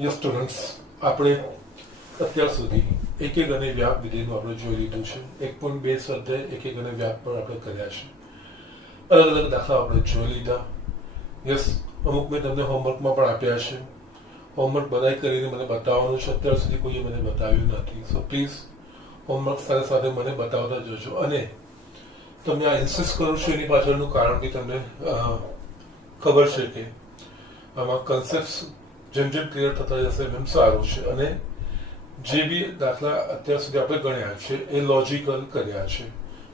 Yes students, આપણે અત્યાર સુધી એક અને વ્યાપ વિધેયનું આપણે જોઈ લીધું છે. 1.2 સ્વાધ્યાય એક અને વ્યાપ પર આપણે કર્યા છે. અલગ અલગ દાખલા આપણે જોઈ લીધા. યસ, અમુક મેં તમને હોમવર્કમાં પણ આપ્યા છે. હોમવર્ક બધાય કરીને મને બતાવવાનું છે. અત્યાર સુધી કોઈએ મને બતાવ્યું નથી. સો પ્લીઝ હોમવર્ક સાથે સાથે મને બતાવતા જજો. અને તમે આ ઇન્સિસ્ટ કરો છો એની પાછળનું કારણ બી તમને ખબર છે કે આમાં કન્સેપ્ટ જેમ જેમ ક્લિયર થતા જશે એમ સારું છે. અને જે બી દાખલા અત્યાર સુધી આપણે ગણ્યા છે એ લોજિકલ કર્યા છે.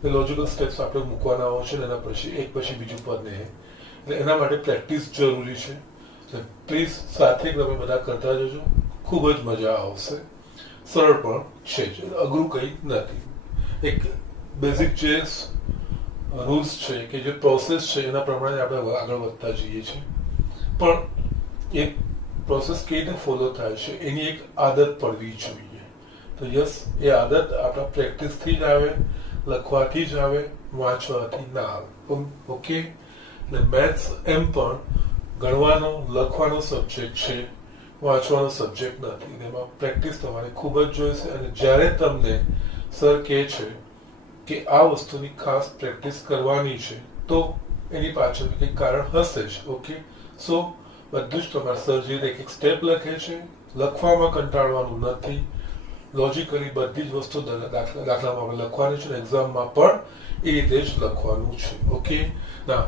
એ લોજિકલ સ્ટેપ્સ આપણે મૂકવાના હોય છે. એના પછી એક પછી બીજું પદ ને એટલે એના માટે પ્રેક્ટિસ જરૂરી છે. પ્લીઝ સાથે તમે બધા કરતા જજો. ખૂબ જ મજા આવશે. સરળ પણ છે જ, અઘરું કંઈ નથી. એક બેઝિક જે રૂલ્સ છે કે જે પ્રોસેસ છે એના પ્રમાણે આપણે આગળ વધતા જઈએ છીએ. પણ એ પ્રોસેસ કેવી રીતે ફોલો થાય છે એની એક આદત પડવી જોઈએ. તો યસ, એ આદત આપણા પ્રેક્ટિસથી જ આવે, લખવાથી જ આવે, વાંચવાથી ના આવે. ઓકે, એટલે મેથ્સ એમ પણ ગણવાનો લખવાનો સબ્જેક્ટ છે, વાંચવાનો સબ્જેક્ટ નથી. એમાં પ્રેક્ટિસ તમારે ખૂબ જ જોઈશે. અને જ્યારે તમને સર કહે છે કે આ વસ્તુની ખાસ પ્રેક્ટિસ કરવાની છે તો એની પાછળ કંઈક કારણ હશે જ. ઓકે, સો બધું જ તમારા સર જે એક એક સ્ટેપ લખે છે, લખવામાં કંટાળવાનું નથી. લોજિકલી બધી જ વસ્તુ દાખલામાં આપણે લખવાની છે. એક્ઝામમાં પણ એ રીતે જ લખવાનું છે. ઓકે, ના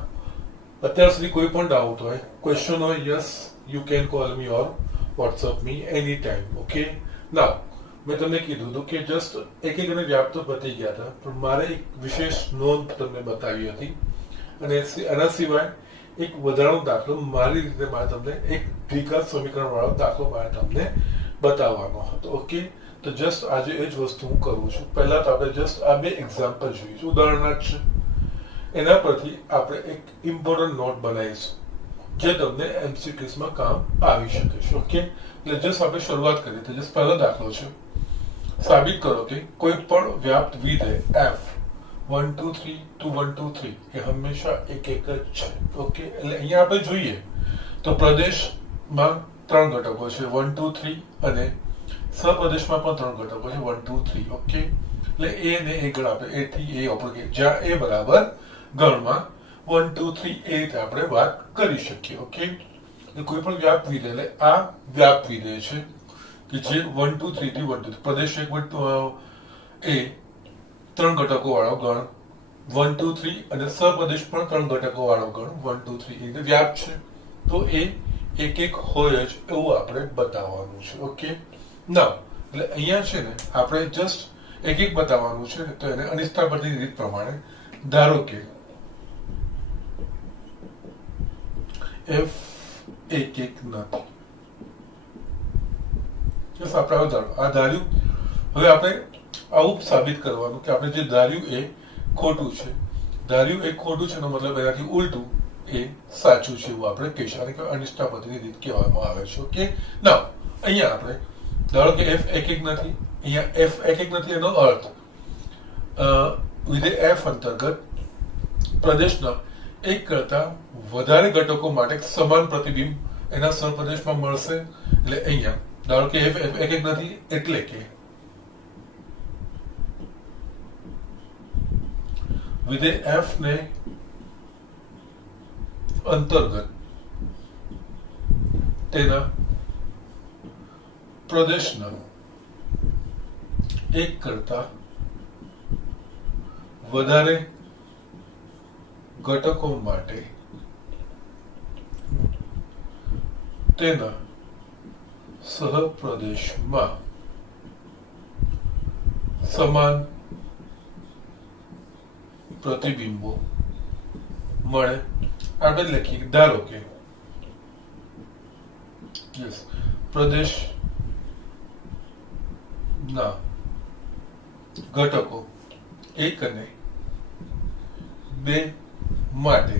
અત્યાર સુધી કોઈ પણ ડાઉટ હોય, ક્વેશ્ચન હોય, yes you can call me or WhatsApp me any time. Okay, ના મેં તમને કીધું હતું કે જસ્ટ એક અને વ્યાપ તો પતી ગયા હતા, પણ મારે એક વિશેષ નોંધ તમને બતાવી હતી. અને એના સિવાય એક વધારાનો દાખલો મારી રીતે મારે તમને એક દ્વિઘાત સમીકરણ વાળો દાખલો મારે તમને બતાવવાનો હતો. ઓકે, તો જસ્ટ આજે એ જ વસ્તુ હું કરું છું. પહેલા તો આપણે જસ્ટ આ બે એક્ઝામ્પલ જોઈશું, ઉદાહરણ જ છે. એના પરથી આપણે એક ઇમ્પોર્ટન્ટ નોટ બનાવીશું જે તમને એમસીક્યુઝમાં કામ આવી શકે છે. ઓકે, એટલે જસ્ટ આપણે શરૂઆત કરીએ. તો જસ્ટ પહેલો દાખલો છે, સાબિત કરો કે કોઈ પણ વ્યાપ્ત વિધેય f 1 2 3 2 1 2 3 એ હંમેશા એક એક જ છે. ઓકે, એટલે અહીંયા આપણે જોઈએ તો પ્રદેશમાં 3 ઘટકો છે, 1 2 3, અને સપ્રદેશમાં પણ 3 ઘટકો છે, 1 2 3. ઓકે, એટલે એ ને એ ગણ આપણે એ થી એ આપણે જ્યાં એ બરાબર ગણમાં 1 2 3 એ રીતે આપણે વાત કરી શકીએ. ઓકે, એટલે કોઈ પણ વ્યાપ વિધેય, એટલે આ વ્યાપ વિધેય છે કે જે 1 2 3 થી 1 2 પ્રદેશ એક એ 3 ઘટકો વાળો ગણ 1 2 3, અને સપ્રદેશ પણ 3 ઘટકો વાળો ગણ 1 2 3 એ રીતે વ્યાપ છે. તો એ એક એક હોય જ એવું આપણે બતાવવાનું છે. ઓકે, ના એટલે અહીંયા છે ને આપણે જસ્ટ એક એક બતાવવાનું છે. તો એને અનિષ્ટાપરની રીત પ્રમાણે ધારો કે f એક એક નથી. બસ આપણે આ ધાર્યું. હવે આપણે આવું સાબિત કરવાનું કે આપણે જે ધાર્યું એ ખોટું છે. ધાર્યું એ ખોટું છે એનો મતલબ એનાથી ઉલટું એ સાચું છે એવું આપણે કહીશું. કે અનિષ્ટાપતિની રીત કહેવામાં આવે છે. ઓકે, ના અહીંયા આપણે ધારો કે f એક એક નથી. અહીંયા f એક એક નથી એનો અર્થ વિધેય f અંતર્ગત પ્રદેશના એક કરતા વધારે ઘટકો માટે સમાન પ્રતિબિંબ એના સપ્રદેશમાં મળશે. એટલે અહીંયા ધારો કે f એક એક નથી, એટલે કે વિધેય f ને અંતર્ગત તેના પ્રદેશના એક કરતા વધારે ઘટકો માટે તેના સહપ્રદેશમાં સમાન પ્રતિબિંબો મળે. આપણે લખીએ ધારો કે પ્રદેશ ના ઘટકો 1 અને 2 માટે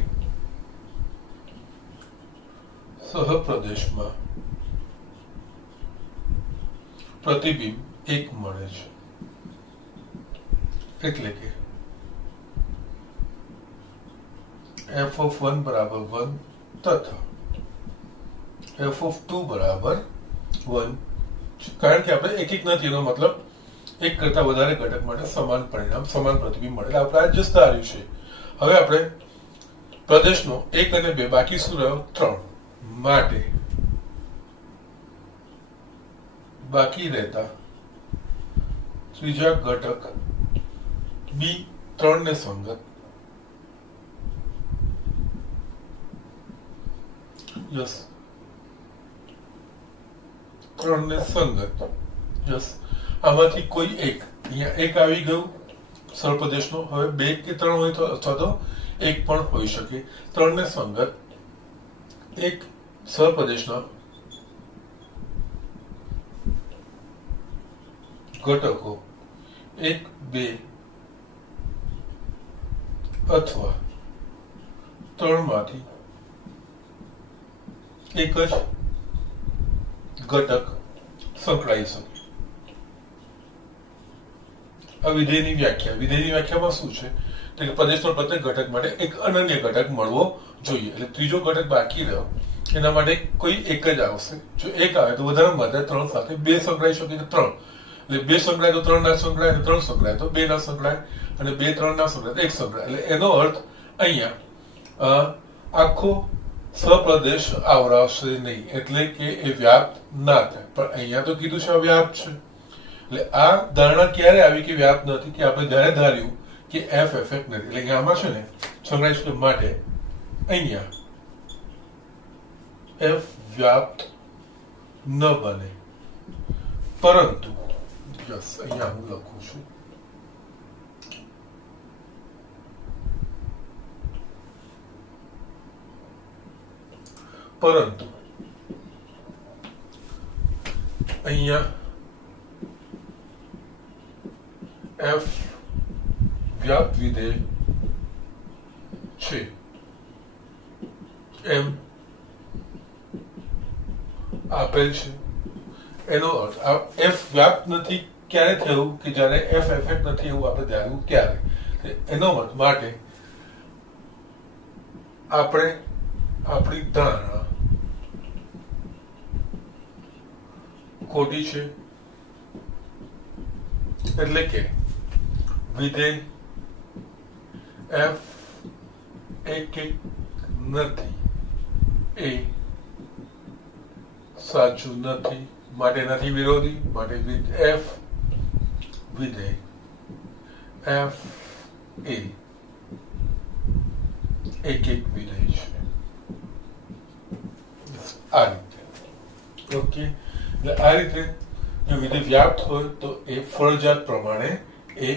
સહપ્રદેશમાં પ્રતિબિંબ 1 મળે છે. એટલે કે f(1) = 1 તથા f(2) = 1 કારણ કે આપણે એક નથી એનો મતલબ એક કરતા વધારે ઘટક માટે સમાન પરિણામ સમાન પ્રતિબિંબ મળે એટલે આપણે આ જસ્ટ ધાર્યું છે. હવે આપણે પ્રદેશનો 1 અને 2 બાકી શું રહ્યો 3 માટે બાકી રહેતા ત્રીજા ઘટક B3 ને સંગત યસ 3 ને સંગત યસ આમાંથી કોઈ એક અહીંયા એક આવી ગયું સરપ્રદેશનો. હવે 2 કે 3 હોય તો અથવા તો એક પણ હોઈ શકે. 3 ને સંગત એક સરપ્રદેશના ઘટકો 1 2 અથવા 3 માંથી એક જ ઘટક સંકળાઈ શકે. આ વિધેયની વ્યાખ્યામાં શું છે કે પ્રદેશનો પ્રત્યેક ઘટક માટે એક અનન્ય ઘટક મળવો જોઈએ. એટલે ત્રીજો ઘટક બાકી રહ્યો એના માટે કોઈ એક જ આવશે. જો એક આવે તો વધારેમાં વધારે 3 સાથે 2 સંકળાઈ શકે કે 3 એટલે 2 સંકળાય તો 3 ના સંકળાય અને 3 સંકળાય તો 2 ના સંકળાય અને 2 3 ના સંકળાય તો 1 સંકળાય. એટલે એનો અર્થ અહીંયા આખો સપ્રદેશ આવરાશે નહીં એટલે કે એ વ્યાપ્ત ના થાય. પણ અહીંયા તો કીધું છે વ્યાપ્ત છે. એટલે આ ધારણા ક્યારે આવી કે વ્યાપ્ત નથી કે આપણે જ્યારે ધાર્યું કે એફ એફેક્ટ નથી. એટલે કે આમાં છે ને સંકળાય માટે અહીંયા એફ વ્યાપ્ત ન બને પરંતુ યસ અહીંયા હું લખું છું પરંતુ અહીંયા એફ વ્યાપ્ત વિધેય છે એમ આપેલ છે. એનો અર્થ આ એફ વ્યાપ્ત નથી ક્યારે થયું કે જ્યારે એફ એફેક્ટ નથી એવું આપણે ધાર્યું ત્યારે. એનો મત માટે આપણે આપણી ધારણા ખોટી છે. એટલે કે વિધેય એફ એક નથી એ સાચું નથી માટે નથી વિરોધી માટે એફ વિધેય એફ એ એક વિધેય છે. આ રીતે ઓકે. એટલે આ રીતે જો વિધેય વ્યાપ્ત હોય તો એ ફરજિયાત પ્રમાણે એ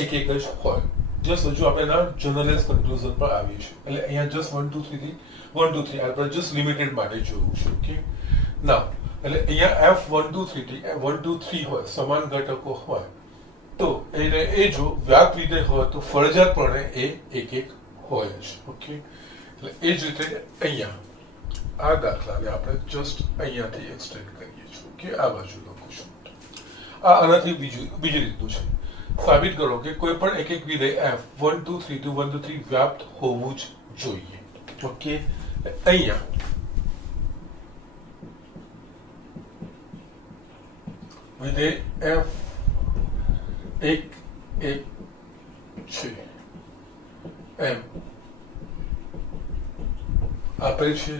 એક જ હોય. જસ્ટ હજુ આપણે એના જનરલાઇઝ કન્ક્લુઝન પર આવીએ છીએ. એટલે અહીંયા જસ્ટ 1 2 3 થી 1 2 3 આપણે જસ્ટ લિમિટેડ માટે જોયું છે. ઓકે નાઉ એટલે અહીંયા એફ 1 2 3 થી 1 2 3 હોય સમાન ઘટકો હોય તો એને એ જો વ્યાપ્ત વિધેય હોય તો ફરજિયાતપણે એ એક હોય જ. ઓકે એટલે એ જ રીતે અહીંયા આ દાખલાને આપણે જસ્ટ અહીંયાથી એક્સટેન્ડ કરીએ છીએ. ઓકે આ બાજુ લખું છું. આ આનાથી બીજી રીતનું છે. સાબિત કરો કે કોઈ પણ એક વિધેય એફ 1 2 3 to 1 2 3 વ્યાપ્ત હોવું જ જોઈએ. ઓકે અહીંયા વિધેય એફ એક છે એમ આપેલ છે.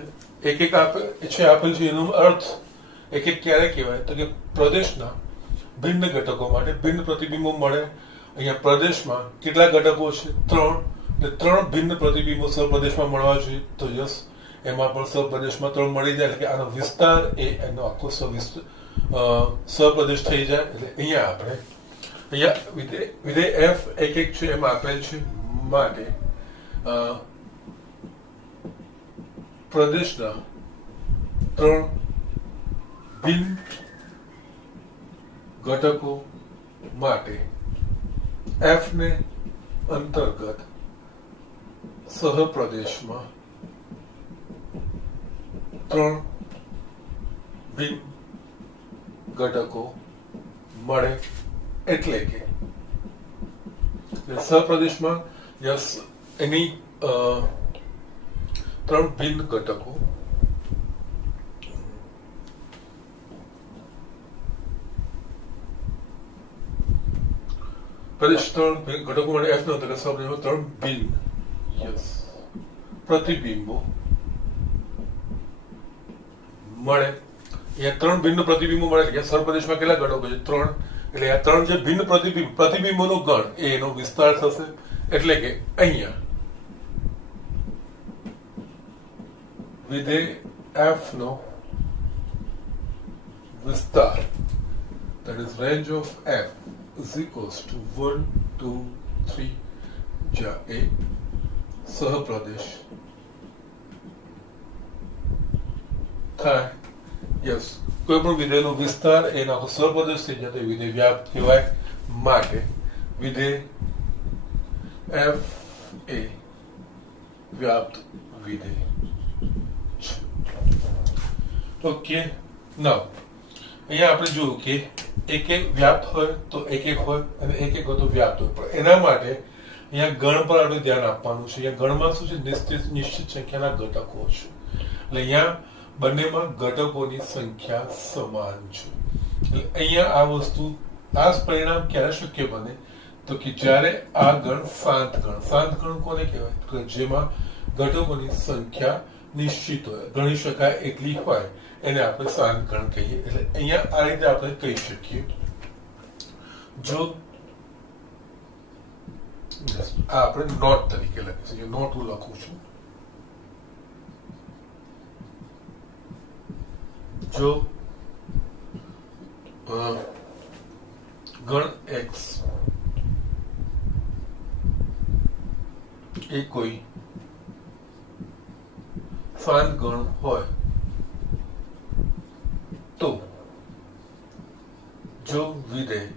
આપેલ છે એનો અર્થ એક ક્યારે કહેવાય તો કે પ્રદેશના ભિન્ન ઘટકો માટે ભિન્ન પ્રતિબિંબો મળે. અહીંયા પ્રદેશમાં કેટલા ઘટકો છે 3 એટલે 3 ભિન્ન પ્રતિબિંબો સપ્રદેશમાં મળવા જોઈએ. તો યસ એમાં પણ સપ્રદેશમાં 3 મળી જાય એટલે કે આનો વિસ્તાર એ એનો આખો સપ્રદેશ થઈ જાય. એટલે અહીંયા આપણે વિધેય એફ એક છે એમ આપેલ છે માટે પ્રદેશના 3 ભિન્ન ઘટકો માટે એફ ને અંતર્ગત સહપ્રદેશમાં 3 ભિન્ન ઘટકો મળે. એટલે કે સહપ્રદેશમાં યસ એની 3 ભિન્ન ઘટકો પ્રદેશ 3 ઘટકો માટે f નો એટલે સૌપ્રથમ 3 ભિન્ન યસ પ્રતિબિંબો મળે. અહીંયા 3 ભિન્ન પ્રતિબિંબો મળે છે. સર્વપ્રદેશમાં કેટલા ઘટકો છે? 3. એટલે આ 3 જે ભિન્ન પ્રતિબિંબોનો ગણ એનો વિસ્તાર થશે. એટલે કે અહીંયા વિધેય f નો વિસ્તાર that is range of f is equals to 1 2 3 જ્યાં a સહપ્રદેશ થાય. યસ, કોઈ પણ વિધેયનો વિસ્તાર એનો આખો સહપ્રદેશ થઈ જાય તો વિધેય વ્યાપ્ત કહેવાય. માટે વિધેય f એ વ્યાપ્ત વિધેય છે. ઓકે, નાઉ અહીંયા આપણે જોયું કે એક એક વ્યાપ્ત હોય તો એક એક હોય અને એક એક હોય તો વ્યાપ્ત હોય. પણ એના માટે અહીંયા ગણ પર આપણે ધ્યાન આપવાનું છે. અહીંયા ગણમાં શું છે? નિશ્ચિત સંખ્યાના ઘટકો છે. એટલે અહીંયા બંનેમાં ઘટકોની સંખ્યા સમાન છે. એટલે અહીંયા આ વસ્તુ આ પરિણામ ક્યારે શક્ય બને? તો કે જ્યારે આ ગણ શાંત ગણ કોને કહેવાય? તો જેમાં ઘટકોની સંખ્યા નિશ્ચિત હોય, ગણી શકાય એટલી હોય એને આપણે શાંત ગણ કહીએ. એટલે અહીંયા આ રીતે આપણે કહી શકીએ. જો આ આપણે નોટ તરીકે લખીશું. નોટ હું લખું છું. જો ગણ x એ કોઈ શાંત ગણ હોય તો જો વિધેય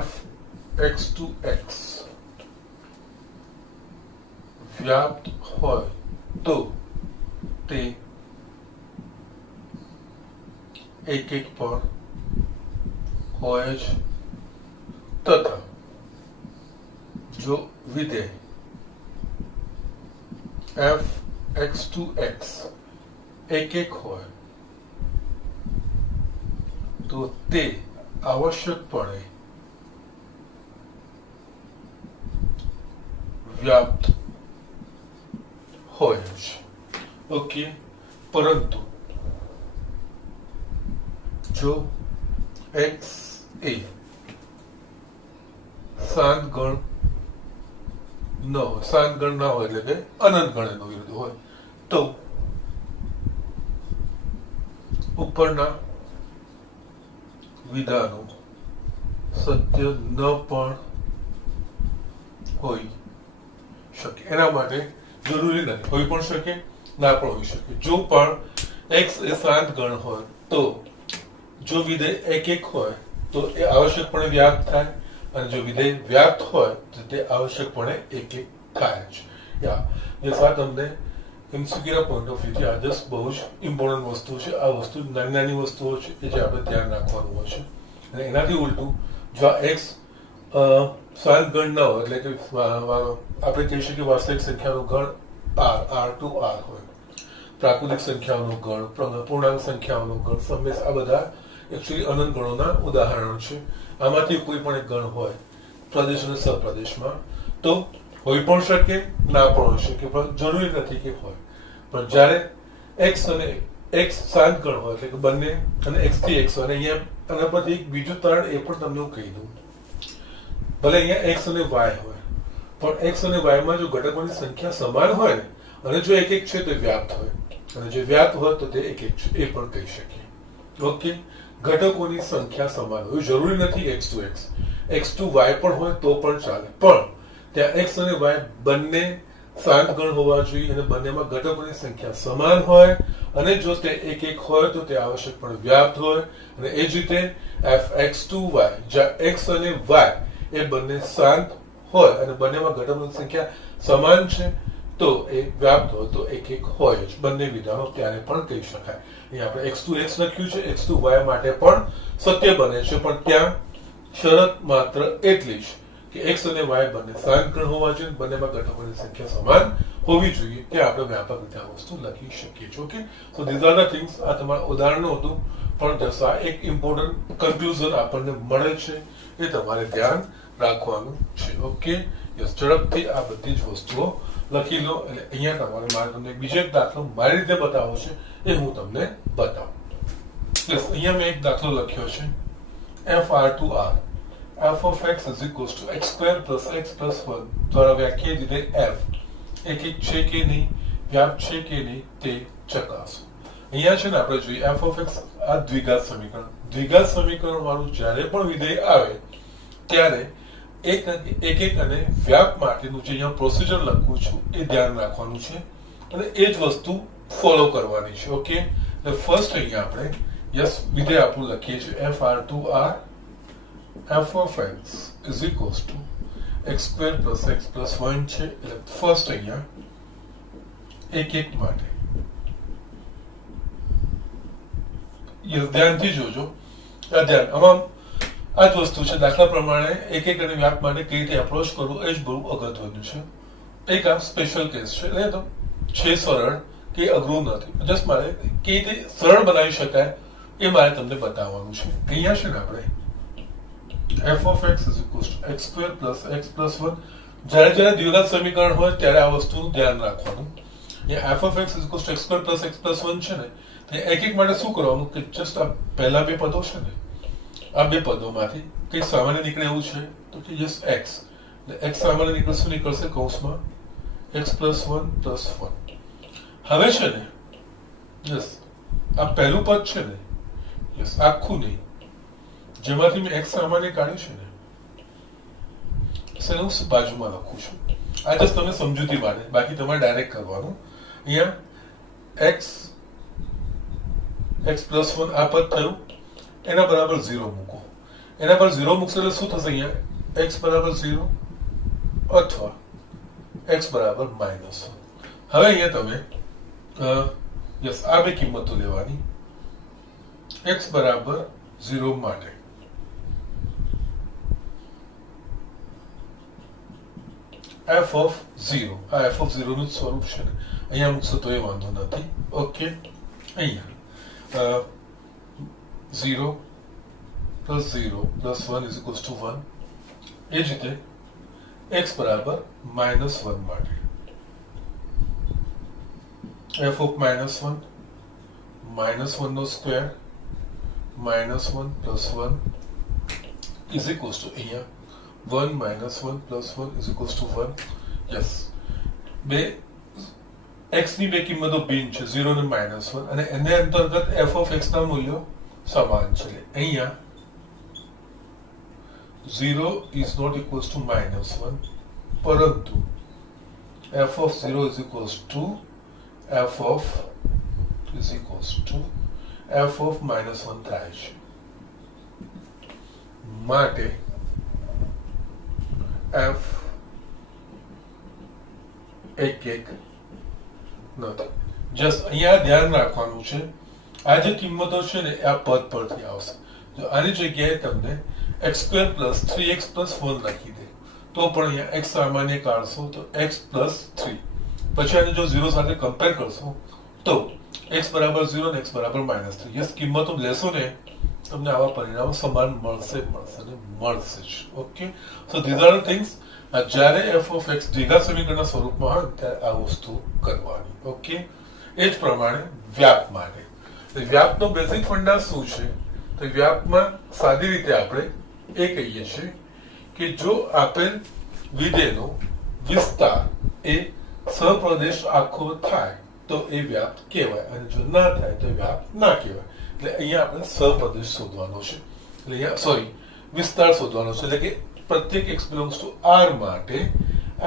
f x to x વ્યાપ્ત હોય તો તે એક એક પર હોય જ, તથા જો વિધેય f x to x એક એક હોય તો તે આવશ્યકપણે વ્યાપ્ત હોય જ. ઓકે, પરંતુ જો x એ શાંત ગણ ન હોય, શાંત ગણ ના હોય એટલે કે અનંત ગણ એનો વિરુદ્ધ હોય તો ઉપરના વિધાનો સત્ય ન પણ હોઈ શકે. એના માટે જરૂરી નથી, હોઈ પણ શકે ના પણ હોઈ શકે. જો પણ x એ શાંત ગણ હોય તો જો વિધેય એક એક હોય તો એ આવશ્યકપણે વ્યાપ્ત થાય, અને જો વિધેય વ્યાપ્ત હોય તો તે આવશ્યકપણે એક એક થાય જ. આ તમને એમસીક્યુના પોઈન્ટ ઓફ વ્યૂથી આ જસ્ટ બહુ જ ઇમ્પોર્ટન્ટ વસ્તુ છે. આ વસ્તુ નાની નાની વસ્તુઓ છે કે જે આપણે ધ્યાન રાખવાનું હોય છે. અને એનાથી ઉલટું જો આ x શાંત ગણ ન હોય એટલે કે આપણે કહી શકીએ વાસ્તવિક સંખ્યાનો ગણ r ટુ r હોય, પ્રાકૃતિક સંખ્યાઓનો ગણ, પૂર્ણાંક સંખ્યાઓનો ગણ, સમેસ, આ બધા એકચ્યુઅલી અનંત ગણોના ઉદાહરણો છે. આમાંથી કોઈ પણ એક ગણ હોય પ્રદેશ અને સહપ્રદેશમાં તો હોઈ પણ શકે ના પણ હોઈ શકે, પણ જરૂરી નથી કે હોય. પણ જ્યારે x અને x શાંત ગણ હોય એટલે કે બંને અને x થી x હોય, અને અહીંયા આના પરથી એક બીજું તારણ એ પણ તમને હું કહી દઉં. ભલે અહીંયા x અને y હોય પણ x અને y માં જો ઘટકોની સંખ્યા સમાન હોય અને જો એક એક છે તો વ્યાપ્ત હોય, અને જો વ્યાપ્ત હોય તો તે એક એક છે એ પણ કહી શકીએ. ઓકે, ઘટકોની સંખ્યા સમાન હોય, જરૂરી નથી x to x, x to y પણ હોય તો પણ ચાલે, પણ ત્યાં x અને y બંને શાંત ગણ હોવા જોઈએ અને બંનેમાં ઘટકોની સંખ્યા સમાન હોય, અને જો તે એક એક હોય તો તે આવશ્યકપણે વ્યાપ્ત હોય. અને એ જ રીતે f(x to y) જ્યાં x અને y એ બંને શાંત હોય અને બંનેમાં ઘટકોની સંખ્યા સમાન છે તો એ વ્યાપ્ત હોય તો એક એક હોય જ. બંને વિધાનો ત્યારે પણ કહી શકાય. અહીંયા આપણે x to x લખ્યું છે, x to y માટે પણ સત્ય બને છે, પણ ત્યાં શરત માત્ર એટલી જ કે x અને y બંને શાંત ગણ હોવા જોઈએ, બંનેમાં ઘટકોની સંખ્યા સમાન હોવી જોઈએ. ત્યાં આપણે વ્યાપક રીતે આ વસ્તુ લખી શકીએ છીએ. Okay, so these are the things. આ તમારા ઉદાહરણો હતું, પણ જશે. આ એક ઇમ્પોર્ટન્ટ કન્ક્લુઝન આપણને મળે છે, એ તમારે ધ્યાન રાખવાનું છે. ઓકે, યસ, ઝડપથી આ બધી જ વસ્તુઓ લખી લો. એટલે અહીંયા તમારે મારે તમને બીજો એક દાખલો મારી રીતે બતાવવો છે, એ હું તમને બતાવું. યસ, અહીંયા મેં એક દાખલો લખ્યો છે, FR2R f of x is equals to x square plus x plus 1 દ્વારા વ્યાખ્યાયિત રીતે f એક છે કે નહીં, વ્યાપ છે કે નહીં તે ચકાસો. અહીંયા છે ને આપણે જોઈએ f of x આ દ્વિઘાત સમીકરણ. દ્વિઘાત સમીકરણ વાળું જ્યારે પણ વિધેય આવે ત્યારે એક અને વ્યાપ માટેનું જે અહીંયા પ્રોસિજર લખું છું એ ધ્યાન રાખવાનું છે અને એ જ વસ્તુ ફોલો કરવાની છે. ઓકે, એટલે ફર્સ્ટ અહીંયા આપણે યસ વિધેય આપણું લખીએ છીએ FR2R f of x is equals to x square plus x plus 1 છે. એટલે ફર્સ્ટ અહીંયા એક માટે ધ્યાનથી જોજો. ધ્યાન આમાં આ જ વસ્તુ છે. દાખલા પ્રમાણે એક અને વ્યાપ માટે કઈ રીતે એપ્રોચ કરવું એ જ બહુ અગત્યનું છે. એક આ સ્પેશિયલ કેસ છે, એટલે તો છે સરળ કે અઘરું નથી. જસ્ટ મારે કઈ રીતે સરળ બનાવી શકાય એ મારે તમને બતાવવાનું છે. અહીંયા છે ને આપણે f of x is equals to x square plus x plus 1 જ્યારે દ્વિઘાત સમીકરણ હોય ત્યારે આ વસ્તુનું ધ્યાન રાખવાનું. f of x is equals to x square plus x plus 1 છે ને, એક માટે શું કરવાનું કે જસ્ટ આ પહેલા બે પદો છે ને, આ બે પદોમાંથી કઈ સામાન્ય નીકળે એવું છે તો કે જસ્ટ x, x સામાન્ય નીકળે શું નીકળશે કૌંસમાં x plus 1 plus 1. હવે છે ને યસ આ પહેલું પદ છે ને, યસ આખું નહીં, જેમાંથી મેં x સામાન્ય કાઢ્યું છે ને હું બાજુમાં લખું છું. આ જસ્ટ તમે સમજૂતી માટે, બાકી તમારે ડાયરેક્ટ કરવાનું. અહીંયા x plus 1 આ પદ થયું, એના બરાબર 0 મૂકો. એના પર 0 મૂકશો એટલે શું થશે? અહીંયા x બરાબર 0 અથવા x બરાબર -1. હવે અહીંયા તમે યસ આ બે કિંમતો લેવાની. x બરાબર 0 માટે f of 0, આ f of 0 નું સ્વરૂપ છે ને, અહીંયા મૂકશો તો એ વાંધો નથી. ઓકે, અહીંયા 0 plus 0 plus 1 is equals to 1. એ જ રીતે x બરાબર -1 માટે f of -1 નો square -1 plus 1 is equals to અહીંયા 1 -1 plus 1 is equals to 1. Yes, બે x ની બે કિંમતો ભિન્ન છે, 0 અને -1, અને એને અંતર્ગત f of x ના મૂલ્યો સમાન છે. અહીંયા 0 is not equals to -1, પરંતુ f of 0 is equals to f of -1 થાય છે. માટે f એક નથી. જસ્ટ અહીંયા ધ્યાન રાખવાનું છે, આ જે કિંમતો છે ને આ પદ પરથી આવશે. જો આની જગ્યાએ તમને x² plus 3x plus 1 લખી દે તો પણ અહીંયા x સામાન્ય કાઢશો તો x plus 3, પછી આને જો 0 સાથે કમ્પેર કરશો તો x બરાબર 0 અને x બરાબર -3. યસ, કિંમતો લેશો ને તમને આવા પરિણામો સમાન મળશે જ. Okay, so these are things. જ્યારે f of x દ્વિઘાત સમીકરણના સ્વરૂપમાં હોય ત્યારે આ વસ્તુ કરવાની. ઓકે, એ જ પ્રમાણે વ્યાપ માટે વ્યાપનો બેઝિક ફંડા શું છે? તો વ્યાપમાં સાદી રીતે આપણે એ કહીએ છીએ કે જો આપેલ વિધેયનો વિસ્તાર એ સહપ્રદેશ આખો થાય તો એ વ્યાપ કહેવાય, અને જો ના થાય તો વ્યાપ ના કહેવાય. એટલે અહીંયા આપણે સહપ્રદેશ શોધવાનો છે, એટલે અહીંયા વિસ્તાર શોધવાનો છે. એટલે કે પ્રત્યેક x belongs to r માટે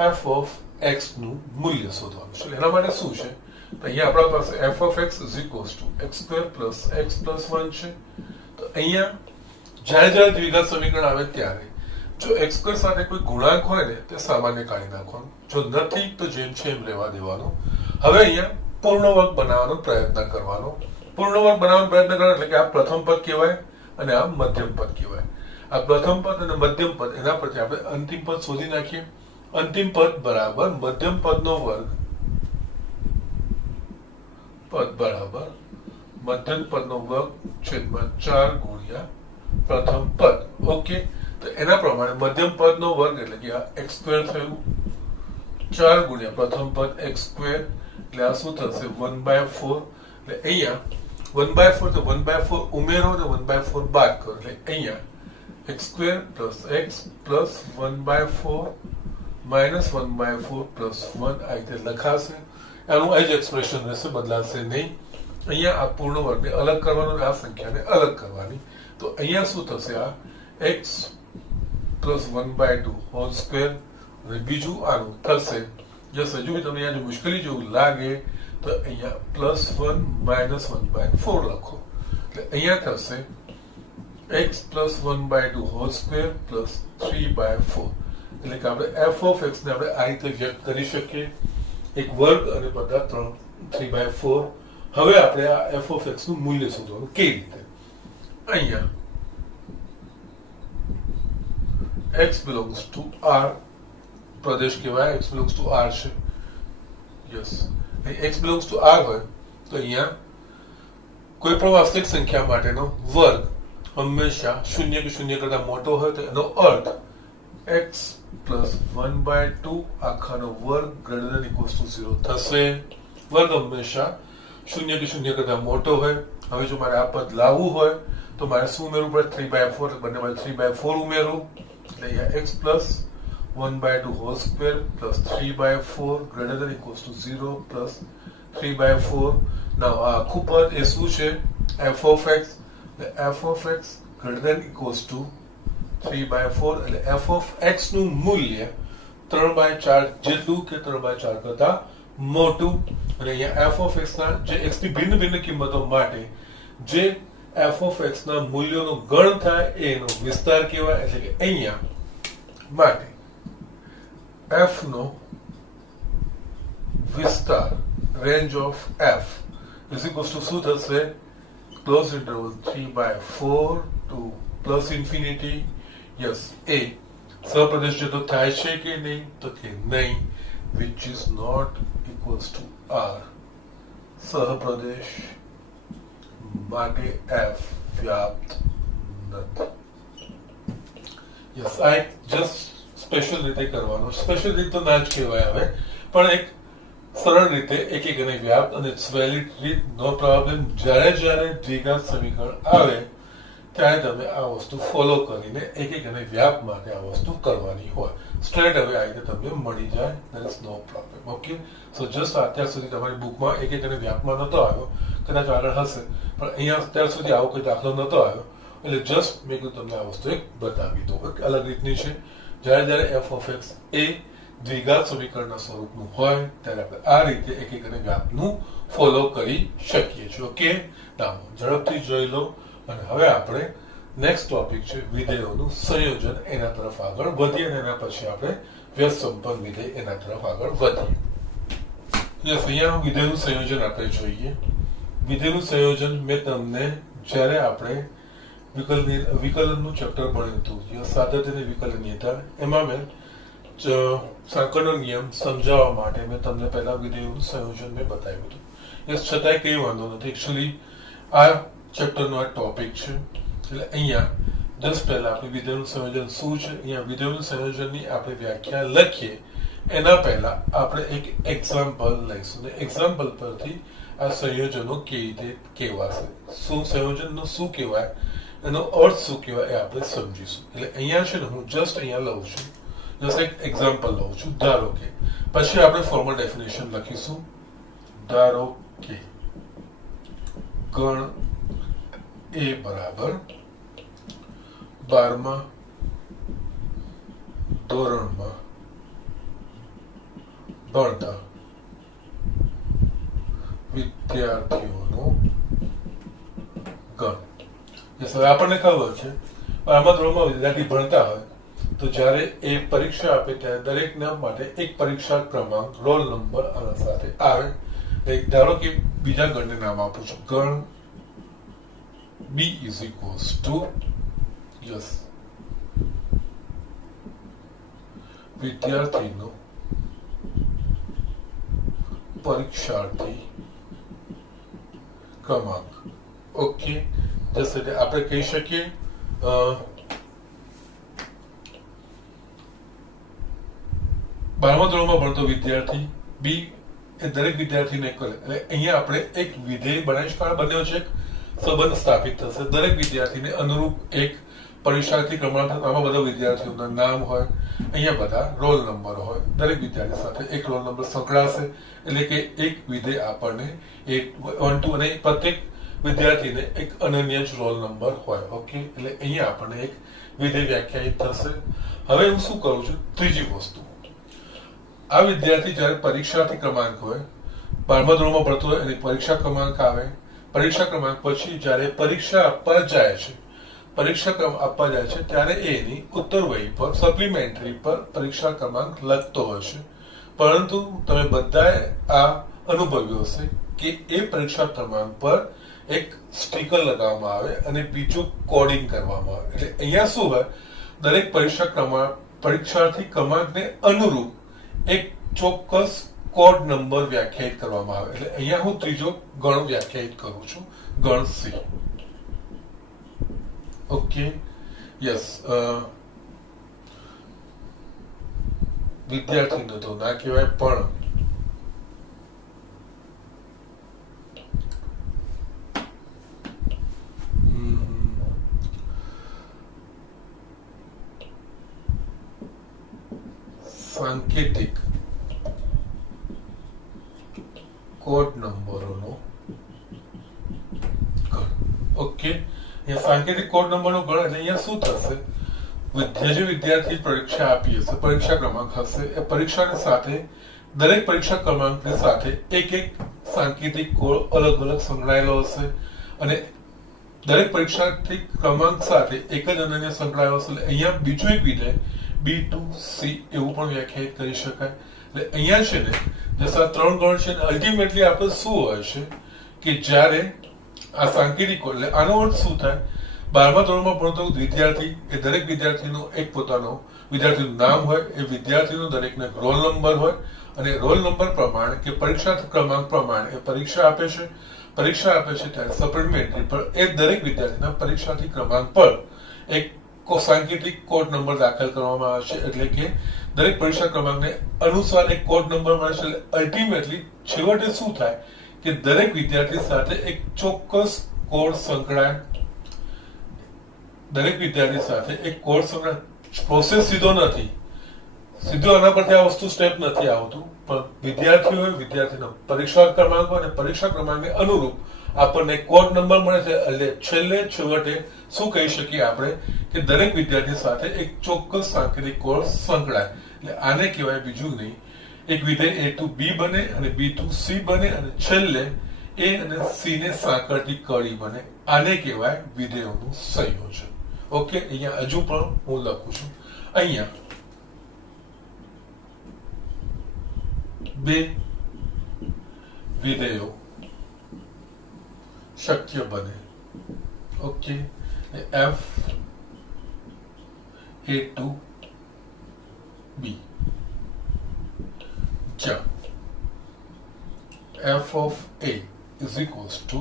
f of x નું મૂલ્ય શોધવાનું છે. એના માટે શું છે? તો અહીંયા આપણા પાસે f of x is equals to x² plus x plus 1 છે. તો અહીંયા જ્યારે દ્વિઘાત સમીકરણ આવે ત્યારે જો x² સાથે કોઈ ગુણાંક હોય ને તે સામાન્ય કાઢી નાખવાનો, જો નથી તો જેમ છે એમ રહેવા દેવાનો. હવે અહીંયા પૂર્ણ વર્ગ બનાવવાનો પ્રયત્ન કરવાનો. પૂર્ણ વર્ગ બનાવવાનો પ્રયત્ન કરવાનો એટલે કે આ પ્રથમ પદ કહેવાય અને આ મધ્યમ પદ કહેવાય. આ પ્રથમ પદ અને મધ્યમ પદ, એના પરથી આપણે અંતિમ પદ શોધી નાખીએ. અંતિમ પદ બરાબર મધ્યમ પદનો વર્ગ, પદ બરાબર મધ્યમ પદનો વર્ગ છેદમાં 4 ગુણ્યા પ્રથમ પદ. ઓકે, તો એના પ્રમાણે મધ્યમ પદનો વર્ગ એટલે કે આ x સ્ક્વેર થયું, 4 ગુણ્યા પ્રથમ પદ x સ્ક્વેર, એટલે આ શું થશે 1/4. એટલે અહીંયા 1/4 તો 1/4 ઉમેરો અને 1/4 બાદ કરો, એટલે અહીંયા x square plus x plus 1/4 minus 1/4 plus 1 આ રીતે લખાશે. આનું આ જ એક્સપ્રેશન રહેશે, બદલાશે નહીં. અહીંયા આ પૂર્ણ વર્ગને અલગ કરવાનો અને આ સંખ્યાને અલગ કરવાની. તો અહીંયા શું થશે, આ x પ્લસ 1/2 હોલ સ્ક્વેર, અને બીજું આનું થશે જશે. જો તમને અહીંયા જો મુશ્કેલી જેવું લાગે તો અહીંયા +1 માઇનસ 1/4 લખો, એટલે અહીંયા થશે x plus 1/2 whole square plus 3/4. એટલે કે આપણે f ઓફ x ને આપણે આ રીતે વ્યક્ત કરી શકીએ, એક વર્ગ અને બધા 3/4. હવે આપણે આ f ઓફ x નું મૂલ્ય શોધવાનું કેવી રીતે? અહીંયા x belongs to r પ્રદેશ કહેવાય, x belongs to r છે. Yes, x belongs to r હોય તો અહીંયા કોઈ પણ વાસ્તવિક સંખ્યા માટેનો વર્ગ હંમેશા 0 કે 0 કરતા મોટો હોય તો એનો અર્થ x પ્લસ 1/2 આખાનો વર્ગ ગ્રેટર ધેન ઇક્વલ્સ ટુ 0 થશે. વર્ગ હંમેશા 0 કે 0 કરતા મોટો હોય. હવે જો મારે આ પદ લાવવું હોય તો મારે શું ઉમેરવું પડે? 3/4. બંને માં 3/4 ઉમેરું, એટલે અહીંયા x plus 1/2 whole square plus 3/4 greater than equals to 0 plus 3/4. Now આ આખું પદ એ શું છે? f of x. f of x greater than equals to 3/4, એટલે f ઓફ x નું મૂલ્ય 3/4 જેટલું કે 3/4 કરતા મોટું. અને અહીંયા f ઓફ x ના જે x ની ભિન્ન ભિન્ન કિંમતો માટે જે f ઓફ x ના મૂલ્યોનો ગણ થાય એનો વિસ્તાર કહેવાય. એટલે કે અહીંયા માટે f નો વિસ્તાર range of f is equals to શું થશે? Close interval 3/4 to plus infinity. Yes, એ સહપ્રદેશ જતો થાય છે કે નહીં? તો કે નહીં, which is not equals to r. સહપ્રદેશ માટે f વ્યાપ્ત નથી. યસ, આ એક જસ્ટ સ્પેશિયલ રીતે કરવાનો. સ્પેશિયલ રીતે તો ના જ કહેવાય હવે, પણ એક સરળ રીતે એક એક અને વ્યાપ્ત, અને ઇટ્સ વેલિડ રીત, નો પ્રોબ્લેમ. જ્યારે દ્વિઘાત સમીકરણ આવે ત્યારે તમે આ વસ્તુ ફોલો કરીને એક એક અને વ્યાપ્ત માટે આ વસ્તુ કરવાની હોય. સ્ટ્રેટ હવે આ રીતે તમને મળી જાય, there is no problem. Okay, so just અત્યાર સુધી તમારી બુકમાં એક એક અને વ્યાપ્તમાં નહોતો આવ્યો, કદાચ આગળ હશે, પણ અહીંયા અત્યાર સુધી આવો કોઈ દાખલો નહોતો આવ્યો, એટલે જસ્ટ મેં કીધું તમને આ વસ્તુ એક બતાવી દો. અલગ રીતની છે. જ્યારે f ઓફ x એ દ્વિઘાત સમીકરણના સ્વરૂપનું હોય ત્યારે આપણે આ રીતે એક એક અને વ્યાપ્તનું ફોલો કરી શકીએ છીએ. ઓકે, નામ ઝડપથી જોઈ લો. અને હવે આપણે નેક્સ્ટ ટોપિક છે વિધેયોનું સંયોજન, એના તરફ આગળ વધીએ, અને એના પછી આપણે વ્યસ્ત સંપન્ન વિધેય એના તરફ આગળ વધીએ. યસ, અહીંયા વિધેયનું સંયોજન આપણે જોઈએ. વિધેયનું સંયોજન મેં તમને જ્યારે આપણે વિકલનનું ચેપ્ટર ભણ્યું હતું, સાતત્ય અને વિકલનીયતા, એમાં મેં સાંકળનો નિયમ સમજાવવા માટે મેં તમને પહેલા વિધેયોનું સંયોજન મેં બતાવ્યું હતું. યસ, છતાંય કંઈ વાંધો નથી. એકચ્યુઅલી આ ચેપ્ટરનો આ ટોપિક છે, એટલે અહીંયા જસ્ટ પહેલા આપણે વિધેયનું સંયોજન શું છે, અહીંયા વિધેયનું સંયોજનની આપણે વ્યાખ્યા લખીએ એના પહેલા આપણે એક એક્ઝામ્પલ લઈશું, ને એક્ઝામ્પલ પરથી આ સંયોજનો કેવી રીતે કહેવાશે, શું સંયોજનનો શું કહેવાય, એનો અર્થ શું કહેવાય એ આપણે સમજીશું. એટલે અહીંયા છે ને હું જસ્ટ અહીંયા લઉં છું, જસ્ટ એક એક્ઝામ્પલ લઉં છું. ધારો કે પછી આપણે ફોર્મલ ડેફિનેશન લખીશું. ધારો કે ગણ એ બરાબર 12મા ધોરણમાં ભણતા વિદ્યાર્થીઓનો ગણ. હવે આપણને ખબર છે આમાં ધોરણમાં વિદ્યાર્થી ભણતા હોય તો જ્યારે એ પરીક્ષા આપે ત્યારે દરેકના માટે એક પરીક્ષા ક્રમાંક, રોલ નંબર આના સાથે આવે. ધારો કે બીજા ગણને નામ આપું છું, ગણ B is equals to વિદ્યાર્થીનો પરીક્ષાર્થી ક્રમાંક. ઓકે, જસ્ટ એટલે આપણે કહી શકીએ બારમા ધોરણમાં ભણતો વિદ્યાર્થી બી એ દરેક વિદ્યાર્થીને કરે એટલે અહીંયા આપણે એક વિધેય બનાવીશ, કારણ બંને વચ્ચે એક સંબંધ સ્થાપિત થશે. દરેક વિદ્યાર્થીને અનુરૂપ એક પરીક્ષાર્થી ક્રમાંક, આમાં બધા વિદ્યાર્થીઓના નામ હોય, અહીંયા બધા રોલ નંબર હોય, દરેક વિદ્યાર્થી સાથે એક રોલ નંબર સંકળાશે એટલે કે એક વિધેય આપણને 1, 2 અને પ્રત્યેક વિદ્યાર્થીને એક અનન્ય જ રોલ નંબર હોય. ઓકે, એટલે અહીંયા આપણને એક વિધેય વ્યાખ્યાયિત થશે. હવે હું શું કરું છું, ત્રીજી વસ્તુ, આ વિદ્યાર્થી જ્યારે પરીક્ષાર્થી ક્રમાંક હોય, 12મા ધોરણમાં ભણતો હોય એની પરીક્ષા ક્રમાંક આવે, પરીક્ષા ક્રમાંક પછી જ્યારે પરીક્ષા આપવા જાય છે, પરીક્ષા આપવા જાય છે ત્યારે એની ઉત્તરવહી પર સપ્લિમેન્ટરી પર પરીક્ષા ક્રમાંક લખતો હોય છે. પરંતુ તમે બધાએ આ અનુભવ્યું હશે કે એ પરીક્ષા ક્રમાંક પર એક સ્ટીકર લગાવવામાં આવે અને બીજું કોડિંગ કરવામાં આવે. એટલે અહીંયા શું હોય, દરેક પરીક્ષાર્થી ક્રમાંકને અનુરૂપ એક ચોક્કસ કોડ નંબર વ્યાખ્યાયિત કરવામાં આવે. એટલે અહીંયા હું ત્રીજો ગણ વ્યાખ્યાયિત કરું છું, ગણ સી. ઓકે, યસ, વિદ્યાર્થીને તો ના કહેવાય પણ સાંકેતિક કોડ નંબરોનો ગણ. ઓકે, સાંકેતિક કોડ નંબરનો ગણ એટલે અહીંયા શું થશે, જે વિદ્યાર્થી પરીક્ષા આપી હશે, પરીક્ષા ક્રમાંક હશે, એ પરીક્ષાની સાથે દરેક પરીક્ષા ક્રમાંકની સાથે એક એક સાંકેતિક કોડ અલગ અલગ સંકળાયેલો હશે અને દરેક પરીક્ષાર્થી ક્રમાંક સાથે એક જ અનન્ય સંકળાયેલો હશે. એટલે અહીંયા બીજું એક વિધેય B2C એવું પણ વ્યાખ્યાયિત કરી શકાય. એટલે અહીંયા છે ને જસ આ ત્રણ ગણ છે, અલ્ટિમેટલી આપણે શું હોય છે કે જ્યારે આ સાંકેતિક કોડ, એટલે આનો અર્થ શું થાય, 12મા ધોરણમાં ભણતો વિદ્યાર્થી એ દરેક વિદ્યાર્થીનો એક પોતાનો વિદ્યાર્થીનું નામ હોય, એ વિદ્યાર્થીનો દરેકનો એક રોલ નંબર હોય અને રોલ નંબર પ્રમાણે કે પરીક્ષા ક્રમાંક પ્રમાણે એ પરીક્ષા આપે છે. પરીક્ષા આપે છે ત્યારે સપ્લિમેન્ટરી પર એ દરેક વિદ્યાર્થીના પરીક્ષાર્થી ક્રમાંક પર એક સાંકેતિક કોડ નંબર દાખલ કરવામાં આવે છે. એટલે કે દરેક પરીક્ષા ક્રમાંકને અનુસાર એક કોડ નંબર મળે છે. અલ્ટિમેટલી છેવટે શું થાય કે દરેક વિદ્યાર્થી સાથે એક ચોક્કસ કોડ સંકળાય, દરેક વિદ્યાર્થી સાથે એક કોડ સંકળાય. પ્રોસેસ સીધો નથી, સીધો આના પરથી આ વસ્તુ સ્ટેપ નથી આવતું, પણ વિદ્યાર્થીનો પરીક્ષા ક્રમાંક અને પરીક્ષા ક્રમાંકને અનુરૂપ આપણને કોડ નંબર મળે છે. એટલે છેવટે શું કહી શકીએ આપણે કે દરેક વિદ્યાર્થી સાથે એક ચોક્કસ સાંકેતિક કોડ સંકળાય. એટલે આને કહેવાય બીજું નહીં, એક વિધેય A to B બને અને B to C બને અને છેલ્લે A અને C ને સાંકળતી કડી બને. આને કહેવાય વિધેયોનું સંયોજન. ઓકે, અહીંયા હજુ પણ હું લખું છું, અહીંયા બે વિધેયો શક્ય બને. Okay, F A to B, જ્યાં F of A is equals to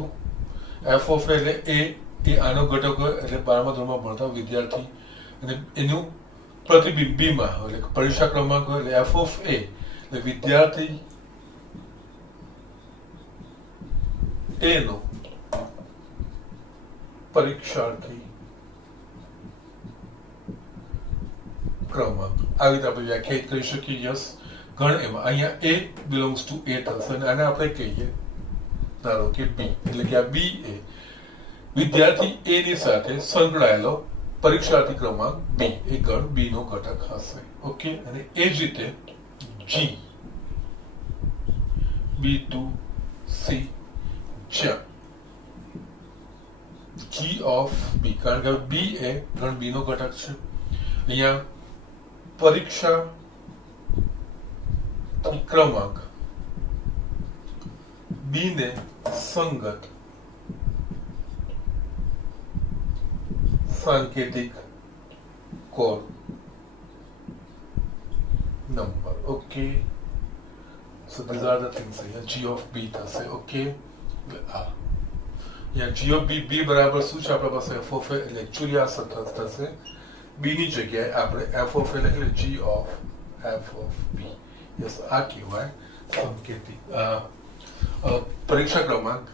F of A એટલે A એ આનો ઘટક હોય, એટલે 12મા ધોરણમાં ભણતા વિદ્યાર્થી અને એનું પ્રતિબિંબ B માં હોય, એટલે પરીક્ષા ક્રમાંક હોય. એટલે F of A એટલે વિદ્યાર્થી A નો પરીક્ષાર્થી ક્રમાંક આવી રીતે આપણે વ્યાખ્યાયિત કરી શકીએ. યસ, ગણ એમાં અહીંયા A બિલોંગ્સ ટુ A થશે અને આને આપણે કહીએ ધારો કે B, એટલે કે આ B એ વિદ્યાર્થી A ની સાથે સંકળાયેલો પરીક્ષાર્થી ક્રમાંક B, એ ગણ B નો ઘટક હશે. ઓકે, અને એ જ રીતે G B to C, જ્યાં G of B, કારણ કે B એ ગણ B નો ઘટક છે. અહીંયા પરીક્ષા ક્રમાંક B ને સંગત સાંકેતિક code number. Okay, so these are the things here. G of B થશે. ઓકે, આ यहाँ g of b b बराबर શું છે આપણા પાસે f of a એટલે એકચ્યુઅલી આ સતત થશે b ની જગ્યાએ આપણે f of a એટલે g of f of b yes આ કહેવાય સંકેતી પરીક્ષા ક્રમાંક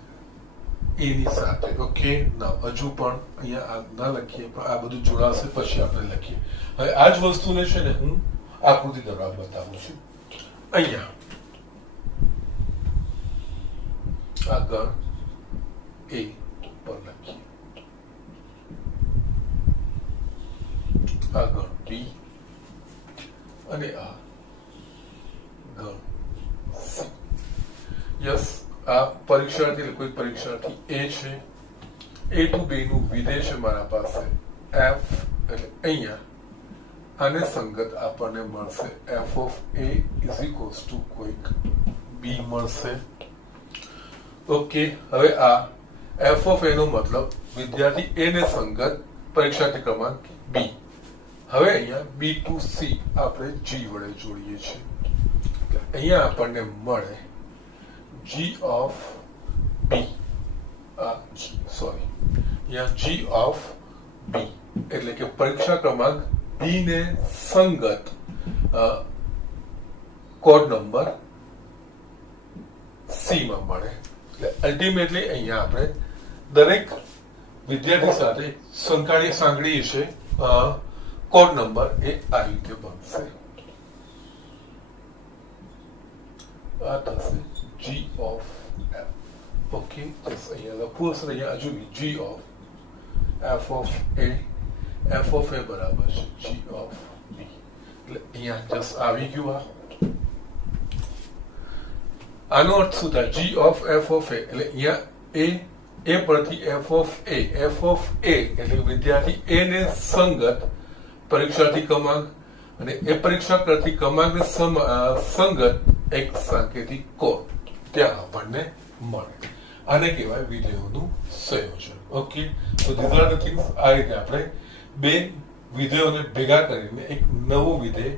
a ની સાથે ઓકે ના હજુ પણ અહીંયા ના લખીએ પણ આ બધું જોડાશે પછી આપણે લખીએ હવે આ જ વસ્તુને છે ને હું આકૃતિ દ્વારા બતાવું છું અહીંયા આ ગણ a પર લખીએ આ ગણ b અને આ ગણ c યસ આ પરીક્ષાર્થી કોઈ પરીક્ષાર્થી a છે a to b નું વિધેય છે મારા પાસે f એટલે અહીંયા આને સંગત આપણને મળશે f of a is equals to કોઈક b મળશે ઓકે હવે આ f of a નો મતલબ વિદ્યાર્થી a ને સંગત પરીક્ષાર્થી ક્રમાંક b હવે અહીંયા b to c આપણે g વડે જોડીએ છીએ અહીંયા આપણને મળે g of b સોરી અહીંયા g of b એટલે કે પરીક્ષા ક્રમાંક b ને સંગત કોડ નંબર c માં મળે એટલે અલ્ટિમેટલી અહીંયા આપણે દરેક વિદ્યાર્થી સાથે સાંકળી છે કોડ નંબર એ આ રીતે બનશે આ થશે g of f ઓકે અહીંયા લખવું હશે અહીંયા હજુ g of f of a બરાબર છે g of b એટલે અહીંયા જસ્ટ આવી ગયું આનો અર્થ શું થાય g of f of a એટલે અહીંયા a પરથી f of a એટલે વિદ્યાર્થી a ને સંગત પરીક્ષાર્થી ક્રમાંક અને એ પરીક્ષાર્થી ક્રમાંકને સંગત એક સાંકેતિક કોડ ત્યાં આપણને મળે આને કહેવાય વિધેયોનું સંયોજન ઓકે તો ધીઝ આર ધ થિંગ્સ આ રીતે આપણે બે વિધેયોને ભેગા કરીને એક નવું વિધેય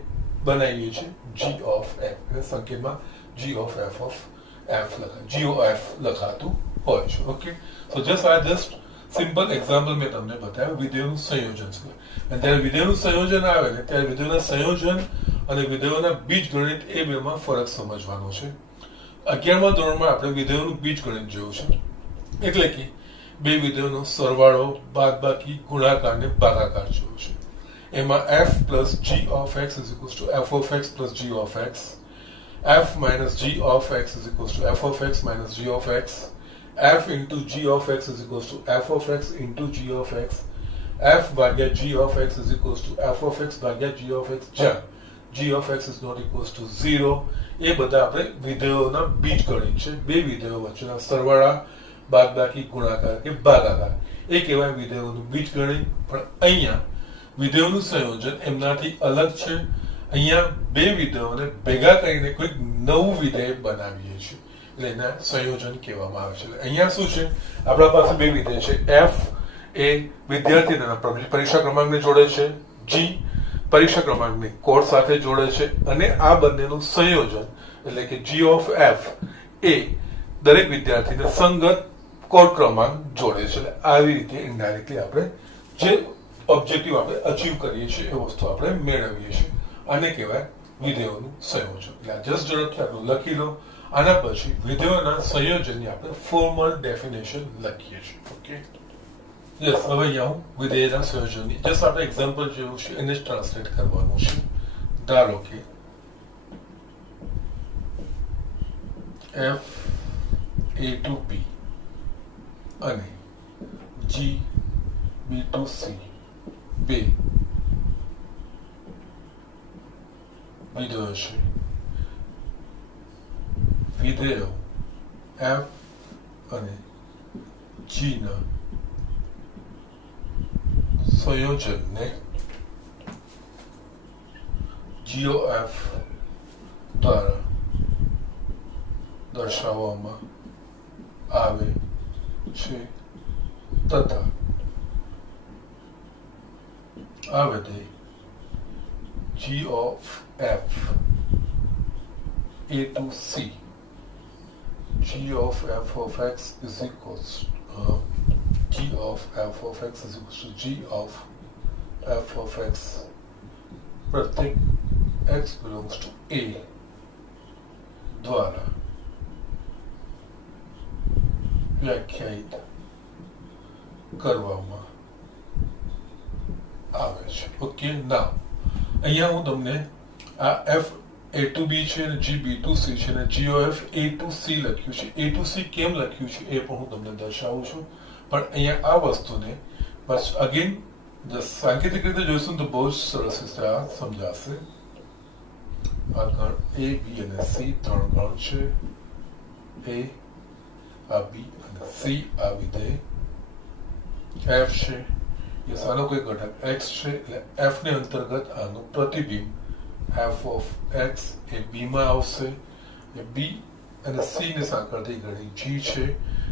બનાવીએ છીએ g of f એટલે સંકેતમાં g of f લખાતું હોય છે okay so just simple example મેં તમને બતાવ્યું વિધેયોનું સંયોજન છે અને ત્યારે વિધેયોનું સંયોજન આવે ને ત્યારે વિધેયોના સંયોજન અને વિધેયોના બીજગણિત એ બેમાં ફરક સમજવાનો છે 11મા ધોરણમાં આપણે વિધેયોનું બીજગણિત જોયું છે એટલે કે બે વિધેયોનો સરવાળો બાદબાકી ગુણાકાર ને ભાગાકાર જોયો છે એમાં f plus g of x is equals to f of x plus g of x f minus g of x is equals to f of x minus g of x f into g of x is equals to f of x into g of x f ભાગ્યા g of x is equals to f of x ભાગ્યા g of x જ્યાં g of x is not equals to 0 એ બધા આપણે વિધેયોના બીજગણિત છે બે વિધેયો વચ્ચેના સરવાળા બાદબાકી ગુણાકાર કે ભાગાકાર એ કહેવાય વિધેયોનું બીજગણિત પણ અહીંયા વિધેયોનું સંયોજન એમનાથી અલગ છે અહીંયા બે વિધેયોને ભેગા કરીને કોઈ નવું વિધેય બનાવીએ છીએ એટલે એના સંયોજન કહેવામાં આવે છે અહીંયા શું છે આપણા પાસે બે વિધેય છે f એ વિદ્યાર્થીના પરીક્ષા ક્રમાંકને જોડે છે g પરીક્ષા ક્રમાંકને કોડ સાથે જોડે છે અને આ બંનેનું સંયોજન એટલે કે g of f એ દરેક વિદ્યાર્થીને સંગત કોડ ક્રમાંક જોડે છે એટલે આવી રીતે ઇનડાયરેક્ટલી આપણે જે ઓબ્જેક્ટિવ આપણે અચીવ કરીએ છીએ એ વસ્તુ આપણે મેળવીએ છીએ આને કહેવાય વિધેયોનું સંયોજન એટલે જસ્ટ ઝડપથી આપણે લખી લો આના પછી વિધેયોના સંયોજનની આપણે ફોર્મલ ડેફિનેશન લખીએ છીએ ઓકે યસ હવે અહીંયા હું વિધેયના સંયોજનની જસ્ટ આપણે એક્ઝામ્પલ જેવું છે એને જ ટ્રાન્સલેટ કરવાનું છે ધારો કે f a to b અને g b to c બે વિધેયો છે વિધેયો f અને g ના સંયોજનને g of f દ્વારા દર્શાવવામાં આવે છે તથા આ વિધેય g of f a to c g of f of x is equals g of f of x is equal to g of f of x प्रत्येक x belongs to a द्वारा વ્યાખ્યાયિત કરવામાં આવે છે. ઓકે, નાઉ અહીંયા હું તમને આ f a to b છે અને g b to c છે અને g of a to c લખ્યું છે. a to c કેમ લખ્યું છે એ પણ હું તમને દર્શાવું છું, પણ અહીંયા આ વસ્તુને બસ અગેન સાંકેતિક રીતે જોઈશું તો બહુ જ સરસ રીતે આ સમજાશે. આ ગણ a b અને c ત્રણ ગણ છે. a આ b અને c આ વિધેય f છે. યસ, આનો કોઈ ઘટક x છે એટલે f ને અંતર્ગત આનું પ્રતિબિંબ f of x A b માં આવશે. b અને c ને સાંકળતી ઘડી g છે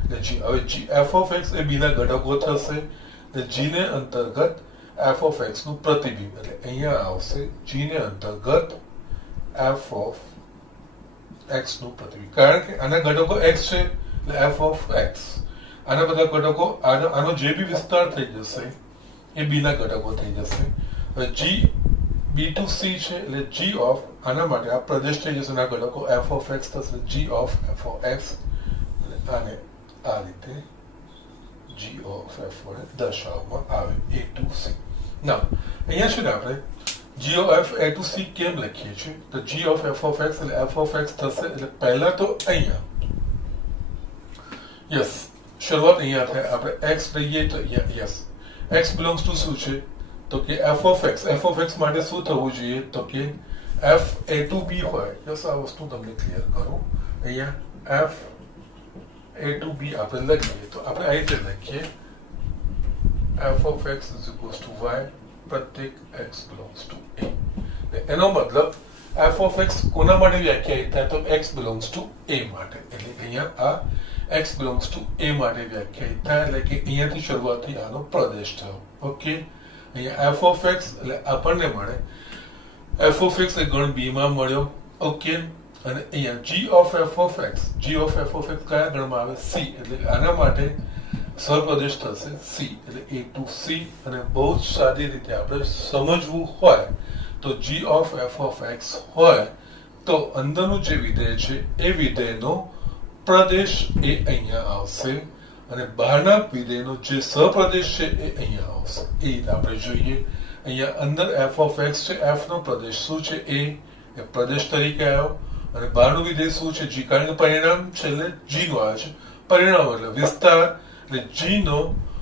એટલે g હવે g f of x A b ના ઘટકો થશે એટલે g ને અંતર્ગત f of x નું પ્રતિબિંબ એટલે અહીંયા આવશે g ને અંતર્ગત f of x નું પ્રતિબિંબ, કારણ કે આના ઘટકો x છે એટલે f of x. આના બધા ઘટકો આનો જે બી વિસ્તાર થઈ જશે એ b ના ઘટકો થઈ જશે. હવે g b to c છે એટલે g of આના માટે આ પ્રદેશ થઈ જશે ના ઘટકો f of x થશે g of f of x અને આ રીતે g of f વડે દર્શાવવામાં આવે a to c. ના અહીંયા છે ને આપણે g of f a to c કેમ લખીએ છીએ તો g of f of x એટલે f of x થશે એટલે પહેલા તો અહીંયા યસ શરૂઆત અહીંયા થાય. આપણે x લઈએ તો અહીંયા યસ x belongs to શું છે તો કે f of x માટે શું થવું જોઈએ તો કે f a to b હોય. યસ, આ વસ્તુ તમને ક્લિયર કરું. અહીંયા f a to b આપણે લખીએ તો આપણે આ રીતે લખીએ f of x is equals to y પ્રત્યેક x belongs to a. એનો મતલબ f of x કોના માટે વ્યાખ્યાયિત થાય તો x belongs to a માટે. એટલે અહીંયા આ x belongs to a માટે વ્યાખ્યાયિત થાય એટલે કે અહીંયાથી શરૂઆતથી આનો પ્રદેશ થયો. ઓકે, અહીંયા f of x એટલે આપણને મળે f of x એ ગણ b માં મળ્યો. ઓકે, અને અહીંયા g of f of x કયા ગણમાં આવે c એટલે આના માટે સહપ્રદેશ થશે c એટલે a to c. અને બહુ જ સાદી રીતે આપણે સમજવું હોય તો g of f of x હોય તો અંદરનું જે વિધેય છે એ વિધેયનો પ્રદેશ એ અહીંયા આવશે અને બહારના વિધેયનો જે સહપ્રદેશ છે એ અહીંયા આવશે. એ આપણે જોઈએ અહીંયા અંદર f of x છે, f નો પ્રદેશ શું છે એ પ્રદેશ તરીકે આવ્યો અને બહારનું વિધેય શું છે g, કારણ કે પરિણામ છેલ્લે g નું આવે છે. પરિણામ એટલે વિસ્તાર એટલે g નો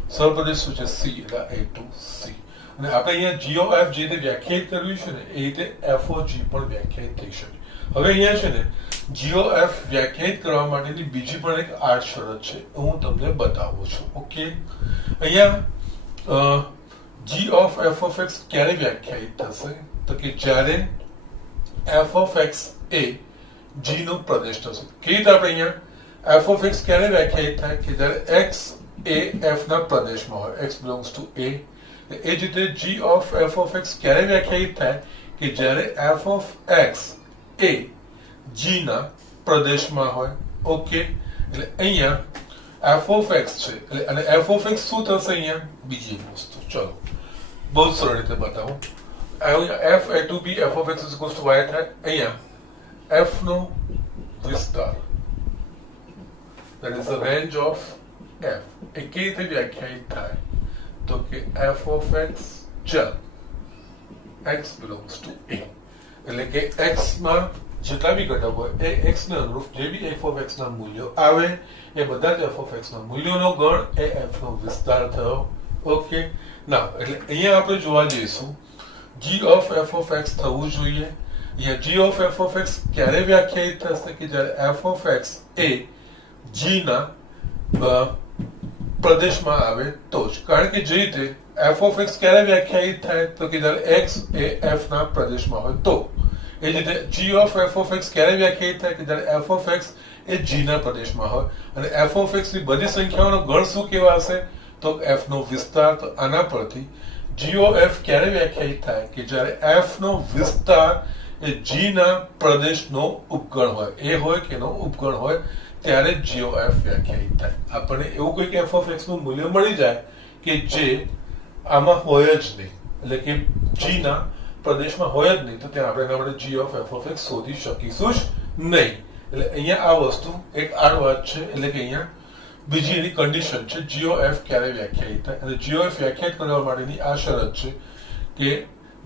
સહપ્રદેશ શું છે c એટલે a to c. અને આપણે અહીંયા g of f જે રીતે વ્યાખ્યાયિત કરવી છે ને એ રીતે f of g પણ વ્યાખ્યાયિત થઈ શકે. હવે અહીંયા છે ને g of f વ્યાખ્યાયિત કરવા માટેની બીજી પણ એક આડ શરત છે, હું તમને બતાવું છું. ઓકે, અહીંયા g of f of x ક્યારે વ્યાખ્યાયિત થશે તો કે જ્યારે f of x A g નો પ્રદેશ થશે. કેવી રીતે આપણે અહીંયા f of x ક્યારે વ્યાખ્યાયિત થાય કે જ્યારે x એ f ના પ્રદેશમાં હોય, x belongs to a. એ જ રીતે g of f of x ક્યારે વ્યાખ્યાયિત થાય કે જ્યારે f of x A g ના પ્રદેશમાં હોય. ઓકે, એટલે અહીંયા f of x છે એટલે અને f of x શું થશે અહીંયા બીજી વસ્તુ. ચલો બહુ સરળ રીતે બતાવું. અહીંયા f a to b f of x is equals to y થાય. અહીંયા f નો વિસ્તાર that is the range of f એ કેવી રીતે વ્યાખ્યાયિત થાય તો કે f of x જ્યાં x belongs to a એટલે કે x માં જેટલા બી ઘટક હોય એ x ને અનુરૂપ જે બી f of x ના મૂલ્યો આવે એ બધા જ f of x ના મૂલ્યોનો ગણ એ f નો વિસ્તાર થયો. ઓકે, ના એટલે અહીંયા આપણે જોવા જઈશું g of f of x થવું જોઈએ. અહીંયા g of f of x ક્યારે વ્યાખ્યાયિત થશે કે જ્યારે f of x A g ના પ્રદેશમાં આવે તો જ. કારણ કે જે રીતે f of x ક્યારે વ્યાખ્યાયિત થાય તો કે જ્યારે x એ f ના પ્રદેશમાં હોય તો. એ જ રીતે g of f of x ક્યારે વ્યાખ્યાયિત થાય કે જ્યારે f of x A g ના પ્રદેશમાં હોય અને f of x ની બધી સંખ્યાઓનો ગણ શું કહેવાશે તો f નો વિસ્તાર. તો આના પરથી g of f ક્યારે વ્યાખ્યાયિત થાય કે જ્યારે f નો વિસ્તાર એ g ના પ્રદેશનો ઉપગણ હોય, એ હોય કે નો ઉપગણ હોય ત્યારે જ GOF વ્યાખ્યાયિત થાય. આપણને એવું કોઈક f of x નું મૂલ્ય મળી જાય કે જે આમાં હોય જ નહીં, એટલે કે g ના પ્રદેશમાં હોય જ નહીં, તો ત્યાં આપણે એના માટે g of f of x શોધી શકીશું જ નહીં. એટલે અહીંયા આ વસ્તુ એક આડ વાત છે, એટલે કે અહીંયા બીજી એની કન્ડિશન છે GOF ક્યારે વ્યાખ્યાયિત થાય. અને GOF વ્યાખ્યાયિત કરવા માટેની આ શરત છે કે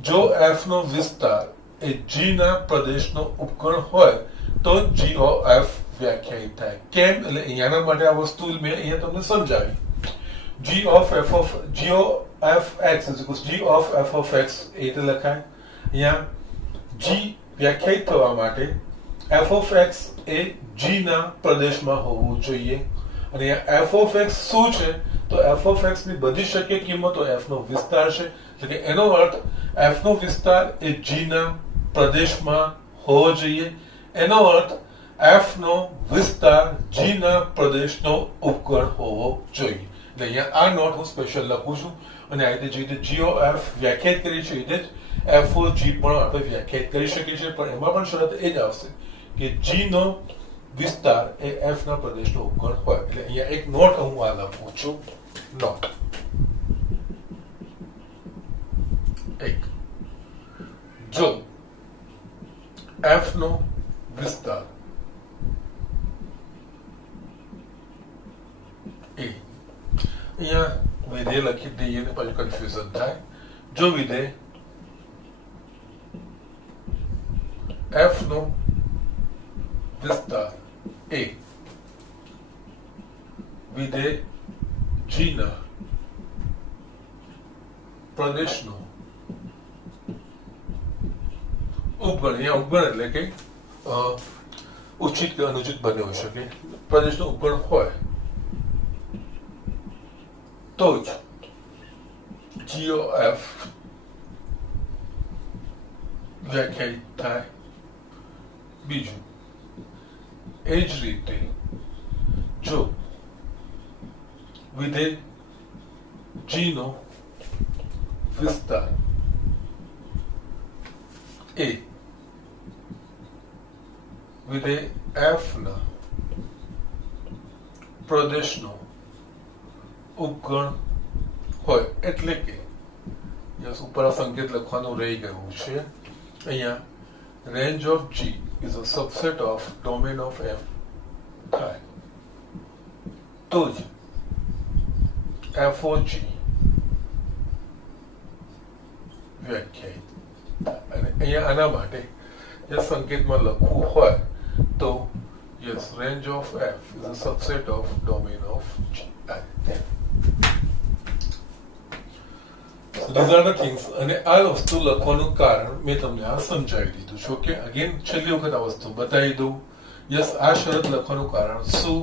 જો f નો વિસ્તાર એ g ના પ્રદેશનો ઉપગણ હોય તો GOF વ્યાખ્યાયિત થાય. કેમ? એટલે અહીંયાના માટે આ વસ્તુ મેં અહીંયા તમને સમજાવી. g of f of x એ રીતે લખાય. અહીંયા g વ્યાખ્યાયિત થવા માટે f of x A g ના પ્રદેશમાં હોવું જોઈએ. અને f of x શું છે? તો f of x ની બધી શક્ય કિંમતો f નો વિસ્તાર છે, એટલે કે એનો અર્થ f નો વિસ્તાર એ g ના પ્રદેશમાં હોવો જોઈએ. એનો અર્થ f નો વિસ્તાર g ના પ્રદેશનો ઉપગણ હોવો જોઈએ. એટલે અહીંયા આ નોટ હું સ્પેશિયલ લખું છું, અને આ રીતે જે રીતે GOF વ્યાખ્યાયિત કરી છે એ રીતે જ f of g પણ આપણે વ્યાખ્યાયિત કરી શકીએ છીએ, પણ એમાં પણ શરત એ જ આવશે કે g નો વિસ્તાર એ f ના પ્રદેશનો ઉપગણ હોય. એટલે અહીંયા એક નોટ હું આ લખું છું. નોટ એક, જો f નો વિસ્તાર એ, અહીંયા વિધેય લખી દઈએ ને પછી કન્ફ્યુઝન થાય. જો વિધેય f નો વિસ્તાર એ વિધેય g ના પ્રદેશનો ઉપગણ, અહીંયા ઉપગણ એટલે કે ઉચિત કે અનુચિત બંને હોઈ શકે, પ્રદેશનો ઉપગણ હોય તો જ GOF વ્યાખ્યાયિત થાય. બીજું, એ જ રીતે જો વિધેય g નો વિસ્તાર એ વિધેય f ના પ્રદેશનો ઉપગણ હોય, એટલે કે ઉપર આ સંકેત લખવાનું રહી ગયું છે. અહીંયા range of g is a subset of domain of f થાય તો જ f of g વ્યાખ્યાયિત થાય. અને અહીંયા આના માટે જે સંકેતમાં લખવું હોય તો yes, range of f is a subset of domain of g. So these are the things. અને આ વસ્તુ લખવાનું કારણ મેં તમને આ સમજાવી દીધું છે. ઓકે, અગેન છેલ્લી વખત આ વસ્તુ બતાવી દઉં. યસ, આ શરત લખવાનું કારણ શું?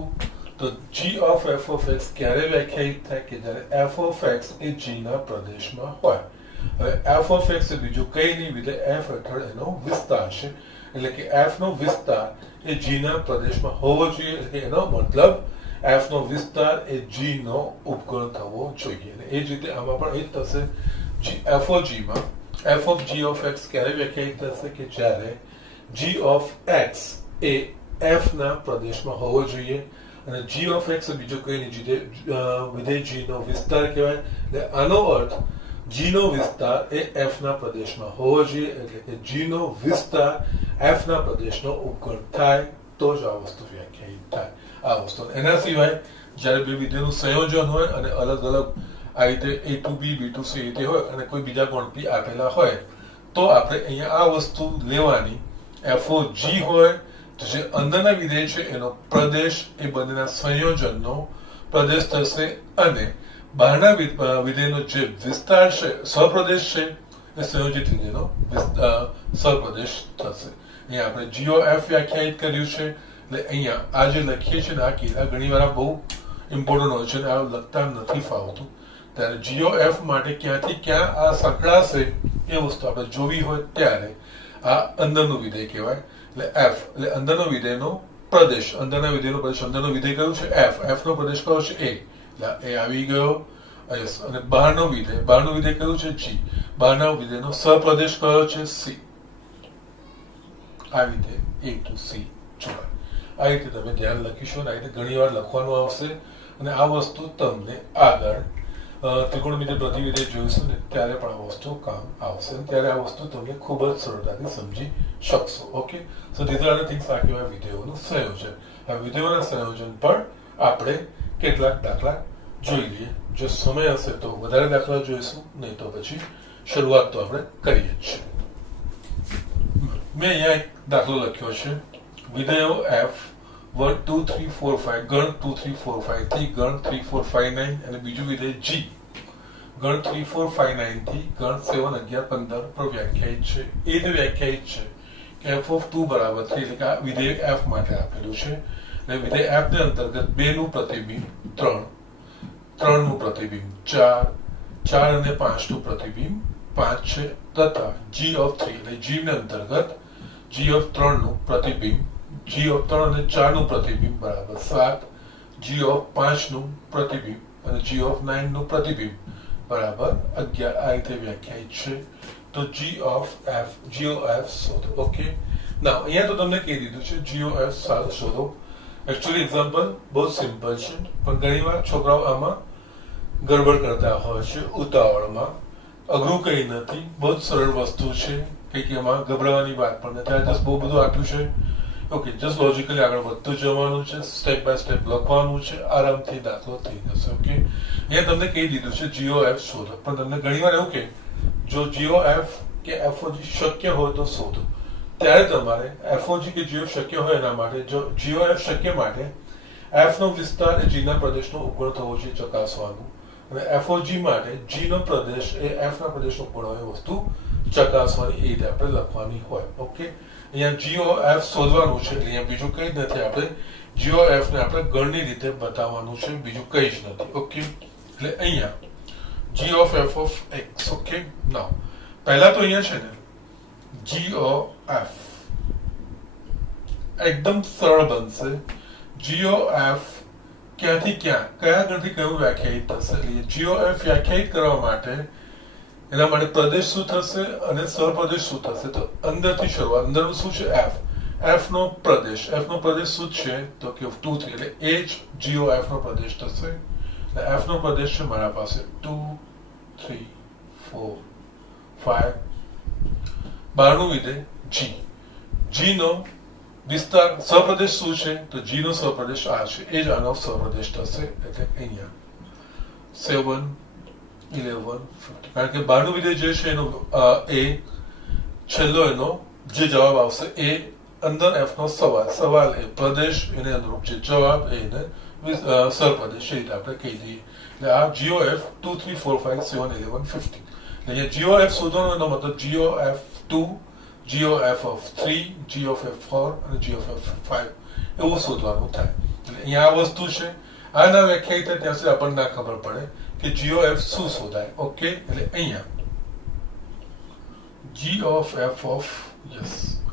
તો g of f of x ક્યારે વ્યાખ્યાયિત થાય? કે જ્યારે f of x A g ના પ્રદેશમાં હોય. હવે f of x એ બીજું કઈ નહીં, વિધેય f હેઠળ એનો વિસ્તાર છે, એટલે કે f નો વિસ્તાર એ g ના પ્રદેશમાં હોવો જોઈએ. એટલે કે એનો મતલબ f નો વિસ્તાર એ g નો ઉપગણ થવો જોઈએ. અને એ જ રીતે આમાં પણ એ જ થશે. f of g માં f of g of x ક્યારે વ્યાખ્યાયિત થશે? કે જ્યારે g of x A f ના પ્રદેશમાં હોવો જોઈએ. અને g of x બીજો કઈ નહીં, વિધેય g નો વિસ્તાર કહેવાય. એટલે આનો અર્થ g નો વિસ્તાર એ f ના પ્રદેશમાં હોવો જોઈએ, એટલે કે g નો વિસ્તાર f ના પ્રદેશનો ઉપગણ થાય તો જ આ વસ્તુ વ્યાખ્યાયિત થાય. આ વસ્તુ એના સિવાય જ્યારે બે વિધેયનું સંયોજન હોય અને અલગ અલગ આ રીતે a to b, b to c રીતે હોય અને કોઈ બીજા ક્વોન્ટિટી આપેલા હોય તો આપણે અહીંયા આ વસ્તુ લેવાની. f of g હોય તો જે અંદરના વિધેય છે એનો પ્રદેશ એ બંનેના સંયોજનનો પ્રદેશ થશે, અને બહારના વિધેયનો જે વિસ્તાર છે, સહપ્રદેશ છે, એ સંયોજિત વિધેયનો સહપ્રદેશ થશે. અહીંયા આપણે GOF વ્યાખ્યાયિત કર્યું છે. એટલે અહીંયા આ જે લખીએ છીએ ને આ કિલ્લા ઘણી વાર બહુ ઇમ્પોર્ટન્ટ હોય છે અને આ લખતા નથી ફાવતું, ત્યારે GOF માટે ક્યાંથી ક્યાં આ સંકળાશે એ વસ્તુ આપણે જોવી હોય ત્યારે આ અંદરનું વિધેય કહેવાય. એટલે f એટલે અંદરનો વિધેયનો પ્રદેશ, અંદરના વિધેયનો પ્રદેશ, અંદરનો વિધેય કયું છે? f. f નો પ્રદેશ કયો છે? a. એટલે એ આવી ગયો. અને બહારનો વિધેય કયું છે? g. બહારના વિધેયનો સહપ્રદેશ કયો છે? c. આ વિધેય a to c જોડાય. આ રીતે તમે ધ્યાન લખીશો અને આ રીતે ઘણી વાર લખવાનું આવશે અને આ વસ્તુ તમને આગળ ત્રિકોણમિતિ પ્રતિવિધેય જોઈશું ને ત્યારે પણ આ વસ્તુ કામ આવશે ત્યારે આ વસ્તુ તમે ખૂબ જ સરળતાથી સમજી શકશો. Okay, so these are the things. આ કહેવાય વિધેયોનું સંયોજન. આ વિધેયોના સંયોજન પર આપણે કેટલાક દાખલા જોઈ લઈએ. જો સમય હશે તો વધારે દાખલા જોઈશું, નહીં તો પછી શરૂઆત તો આપણે કરીએ જ છીએ. મેં અહીંયા એક દાખલો લખ્યો છે. વિધેયો f 1 2 3 4 5 ગણ 2 3 4 5 થી ગણ 3 4 5 9 અને બીજું વિધેય g ગણ 3 4 5 9 થી ગણ 7 11 15 પર વ્યાખ્યાયિત છે. એ રીતે વ્યાખ્યાયિત છે કે f of 2 બરાબર 3, એટલે કે આ વિધેય f માટે આપેલું છે અને વિધેય f ને અંતર્ગત 2 નું પ્રતિબિંબ 3, 3 નું પ્રતિબિંબ 4, 4 અને 5 નું પ્રતિબિંબ 5 છે તથા g of 3 એટલે g ને અંતર્ગત g of 3 નું પ્રતિબિંબ g of 3 અને 4 નું પ્રતિબિંબ બરાબર 7, g of 5 નું પ્રતિબિંબ અને g of 9 નું પ્રતિબિંબ બરાબર 11. આ રીતે વ્યાખ્યાયિત છે. તો g of f શોધો. ઓકે, નાઉ અહીંયા તો તમને કહી દીધું છે g of f શોધો. એકચ્યુઅલી એક્ઝામ્પલ બહુ સિમ્પલ છે, પણ ઘણીવાર છોકરાઓ આમાં ગડબડ કરતા હોય છે ઉતાવળમાં. અઘરું કંઈ નથી, બહુ જ સરળ વસ્તુ છે, કંઈક એમાં ગભરાવાની વાત પણ નથી. આ જસ્ટ બહુ બધું આપ્યું છે. ઓકે, જસ્ટ લોજિકલી આગળ વધતું જવાનું છે, સ્ટેપ બાય સ્ટેપ લખવાનું છે, આરામથી દાખલો થઈ જશે. ઓકે, અહીંયા તમને કહી દીધું છે જીઓ એફ શોધો, પણ તમને ઘણીવાર એવું કે જો જીઓ એફ કે એફઓજી શક્ય હોય તો શોધો. ત્યારે તમારે એફઓજી કે જીઓ શક્ય હોય એના માટે, જો જીઓ એફ શક્ય માટે એફ નો વિસ્તાર એ જી ના પ્રદેશનો ઉપગણ થવો જોઈએ ચકાસવાનું, અને એફઓજી માટે જી નો પ્રદેશ એ એફ ના પ્રદેશનો ઉપગણ હોય વસ્તુ ચકાસવાની. એ રીતે આપણે લખવાની હોય. ઓકે, અહીંયા જીઓ એફ શોધવાનું છે, એટલે અહીંયા બીજું કંઈ જ નથી. આપણે જીઓ એફ ને આપણે ગણની રીતે બતાવવાનું છે, બીજું કંઈ જ નથી. ઓકે, એટલે અહીંયા g of f of x. Okay, now પહેલા તો અહીંયા છે ને g of f એકદમ સરળ બનશે. g of f ક્યાંથી ક્યાં, કયા ગણથી કયું વ્યાખ્યાયિત થશે. એટલે g of f વ્યાખ્યાયિત કરવા માટે એના માટે પ્રદેશ શું થશે અને સહપ્રદેશ શું થશે. તો અંદરથી શરૂઆત. અંદરનું શું છે f, f નો પ્રદેશ. f નો પ્રદેશ શું છે તો કે 2 3, એટલે એ જ g of f નો પ્રદેશ થશે. f નો પ્રદેશ છે મારા પાસે 2 3 4 5. બારનું વિધેય g. g નો વિસ્તાર સહપ્રદેશ શું છે તો g નો સહપ્રદેશ આ છે, એ જ આનો સહપ્રદેશ થશે. એટલે અહીંયા 7 11 15, કારણ કે બારનું વિધેય જે છે એનો એ છેલ્લો એનો જે જવાબ આવશે એ અંદર f નો સવાલ એ પ્રદેશ એને અનુરૂપ છે, જવાબ એને સહપ્રદેશ. એ રીતે આપણે કહી દઈએ. એટલે આ જીઓ એફ 2 3 4 5 7 11 15. અહીંયા જીઓ એફ શોધવાનો એનો મતલબ Jio F 2, Jio F of 3, Jio F 4 અને જીઓ એફ 5 એવું શોધવાનું થાય. એટલે અહીંયા આ વસ્તુ છે. આ ના વ્યાખ્યાયિત થાય ત્યાં સુધી આપણને ના ખબર પડે કે જીઓ એફ શું શોધાય. ઓકે, એટલે અહીંયા g of f of yes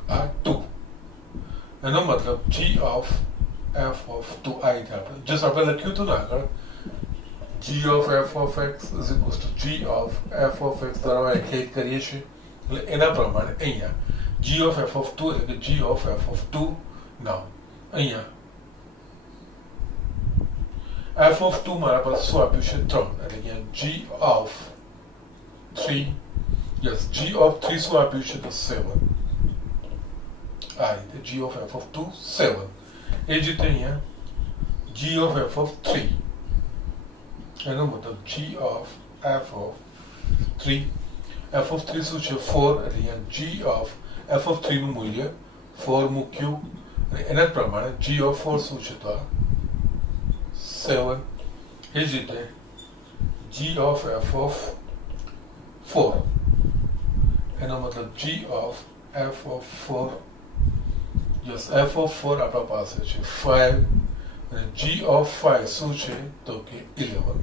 આ 2 એનો મતલબ g of f of 2. આ રીતે આપણે જસ્ટ આપણે લખ્યું હતું ને આગળ g of f of x is equals to g of f of x દ્વારા વ્યાખ્યાયિત કરીએ છીએ. એટલે એના પ્રમાણે અહીંયા g of f of 2 એટલે કે g of f of 2. નાઉ અહીંયા f of 2 મારા પાસે શું આપ્યું છે 3, એટલે અહીંયા g of 3 yes g of 3 શું આપ્યું છે તો 7. આ રીતે g of f of 2 7. એ જ રીતે અહીંયા g of f of 3 એનો મતલબ g of f of 3. f of 3 શું છે 4, એટલે અહીંયા g of f of 3 નું મૂલ્ય 4 મૂક્યું અને એના જ પ્રમાણે g of 4 શું છે તો આ 7. એ જ રીતે g of f of 4 એનો મતલબ g of f of 4 yes f of 4 આપણા પાસે છે 5 અને g of 5 શું છે તો કે 11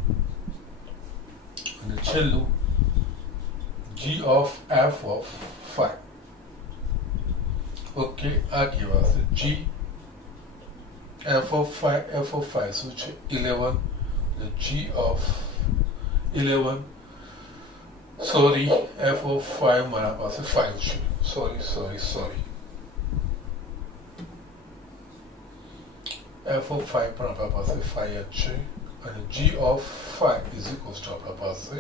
અને છેલ્લું g of f of 5. Okay, આ કહેવાશે g f of 5 શું છે 11 અને g of 11 sorry f of 5 મારા પાસે 5 છે. સોરી f of phi પણ આપણા પાસે phi જ છે અને g of phi is equals to આપણા પાસે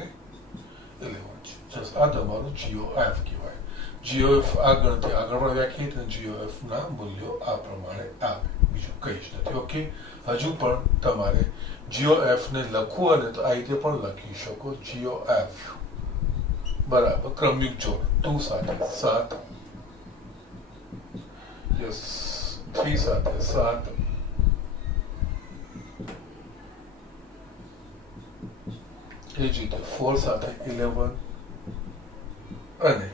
11 છે. જસ્ટ આ તમારું g of f કહેવાય. g of f આ ગણતરી આગળ પણ વ્યાખ્યાયિત અને g of f ના મૂલ્યો આ પ્રમાણે આવે, બીજું કંઈ જ નથી. ઓકે, હજુ પણ તમારે g of f ને લખવું અને તો આ રીતે પણ લખી શકો. g of f બરાબર ક્રમિક જોડ 2 સાથે 7, યસ 3 સાથે 7, એ જ રીતે 4 સાથે 11 અને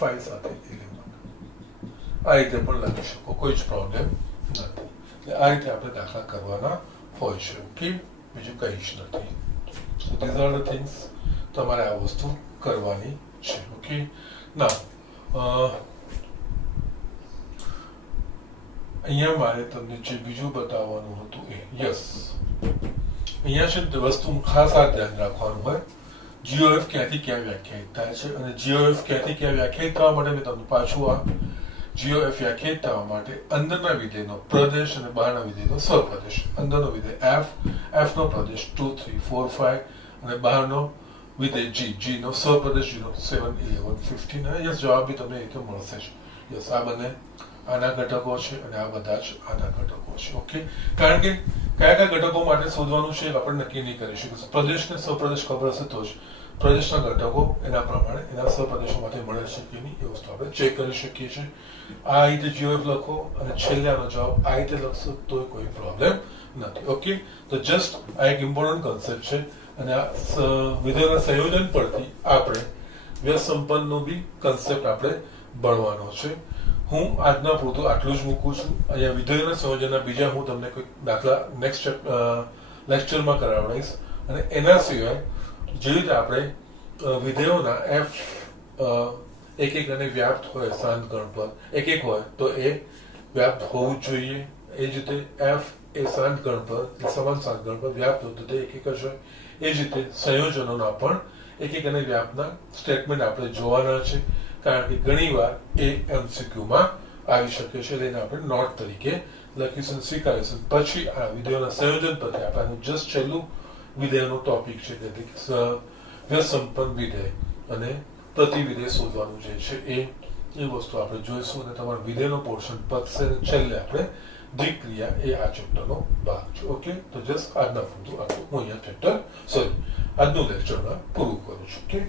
5 સાથે 11 આ રીતે પણ લખી શકો, કોઈ જ પ્રોબ્લેમ નથી. એટલે આ રીતે આપણે દાખલા કરવાના હોય છે. ઓકે, બીજું કંઈ જ નથી. સો ધીઝ આર ધ થિંગ્સ તમારે આ વસ્તુ કરવાની છે. ઓકે, ના અહીંયા મારે તમને જે બીજું બતાવવાનું હતું એ યસ અહીંયા છે ને વસ્તુ ખાસ આ ધ્યાન રાખવાનું હોય, g of f ક્યાંથી ક્યાં વ્યાખ્યાયિત થાય છે અને g of f ક્યાંથી ક્યાં વ્યાખ્યાયિત થવા માટે મેં તમને પાછું આ g of f વ્યાખ્યાયિત થવા માટે અંદરના વિધેયનો પ્રદેશ અને બહારના વિધેયનો સહપ્રદેશ. અંદરનો વિધેય f, f નો પ્રદેશ 2, 3, 4, 5 અને બહારનો વિધેય g નો સહપ્રદેશ 0, 7, 11, 15 અને યસ જવાબ બી તમને એ તો મળશે જ. યસ આ બંને આના ઘટકો છે અને આ બધા જ આના ઘટકો છે. ઓકે, કારણ કે કયા કયા ઘટકો માટે શોધવાનું છે આપણે નક્કી નહીં કરી શકીશું. પ્રદેશને સહપ્રદેશ ખબર હશે તો જ પ્રદેશના ઘટકો એના પ્રમાણે એના સહપ્રદેશોમાંથી મળે છે કે નહીં એ વસ્તુ આપણે ચેક કરી શકીએ છીએ. આ રીતે g of f લખો અને છેલ્લે આનો જવાબ આ રીતે લખશો તો કોઈ પ્રોબ્લેમ નથી. ઓકે, તો જસ્ટ આ એક ઇમ્પોર્ટન્ટ કોન્સેપ્ટ છે અને આ વિધેયોના સંયોજન પરથી આપણે વ્યસ્ત સંપન્નનો બી કોન્સેપ્ટ આપણે ભણવાનો છે. હું આજના પૂરતું આટલું જ મૂકું છું. અહીંયા વિધેયોના સંયોજનના બીજા હું તમને કોઈ દાખલા નેક્સ્ટ લેક્ચરમાં કરાવડાવીશ અને એના સિવાય જે રીતે આપણે વિધેયોના f એક એક અને વ્યાપ્ત હોય શાંત ગણ પર એક એક હોય તો એ વ્યાપ્ત હોવું જ જોઈએ. એ જ રીતે f એ શાંત ગણ પર સમાન શાંત ગણ પર વ્યાપ્ત હોય તો તે એક એક જ હોય. એ જ રીતે સંયોજનોના પણ એક એક અને વ્યાપ્તના સ્ટેટમેન્ટ આપણે જોવાના છે, કારણ કે ઘણીવાર એ MCQમાં આવી શકે છે. એને આપણે નોટ તરીકે લખીશું, સ્વીકારીશું. પછી આ વિધેયોના સંયોજન પરથી આપણને જસ્ટ છેલ્લું વિધેયનો ટોપિક છે કે વ્યસ્ત સંપન્ન વિધેય અને પ્રતિવિધેય શોધવાનું જે છે એ વસ્તુ આપણે જોઈશું અને તમારા વિધેયનો પોર્શન પતશે અને છેલ્લે આપણે દ્વિક્રિયા એ આ ચેપ્ટરનો ભાગ છે. ઓકે, તો જસ્ટ આજના પૂરતું આટલું હું અહીંયા આજનું લેક્ચરમાં પૂરું કરું છું. ઓકે.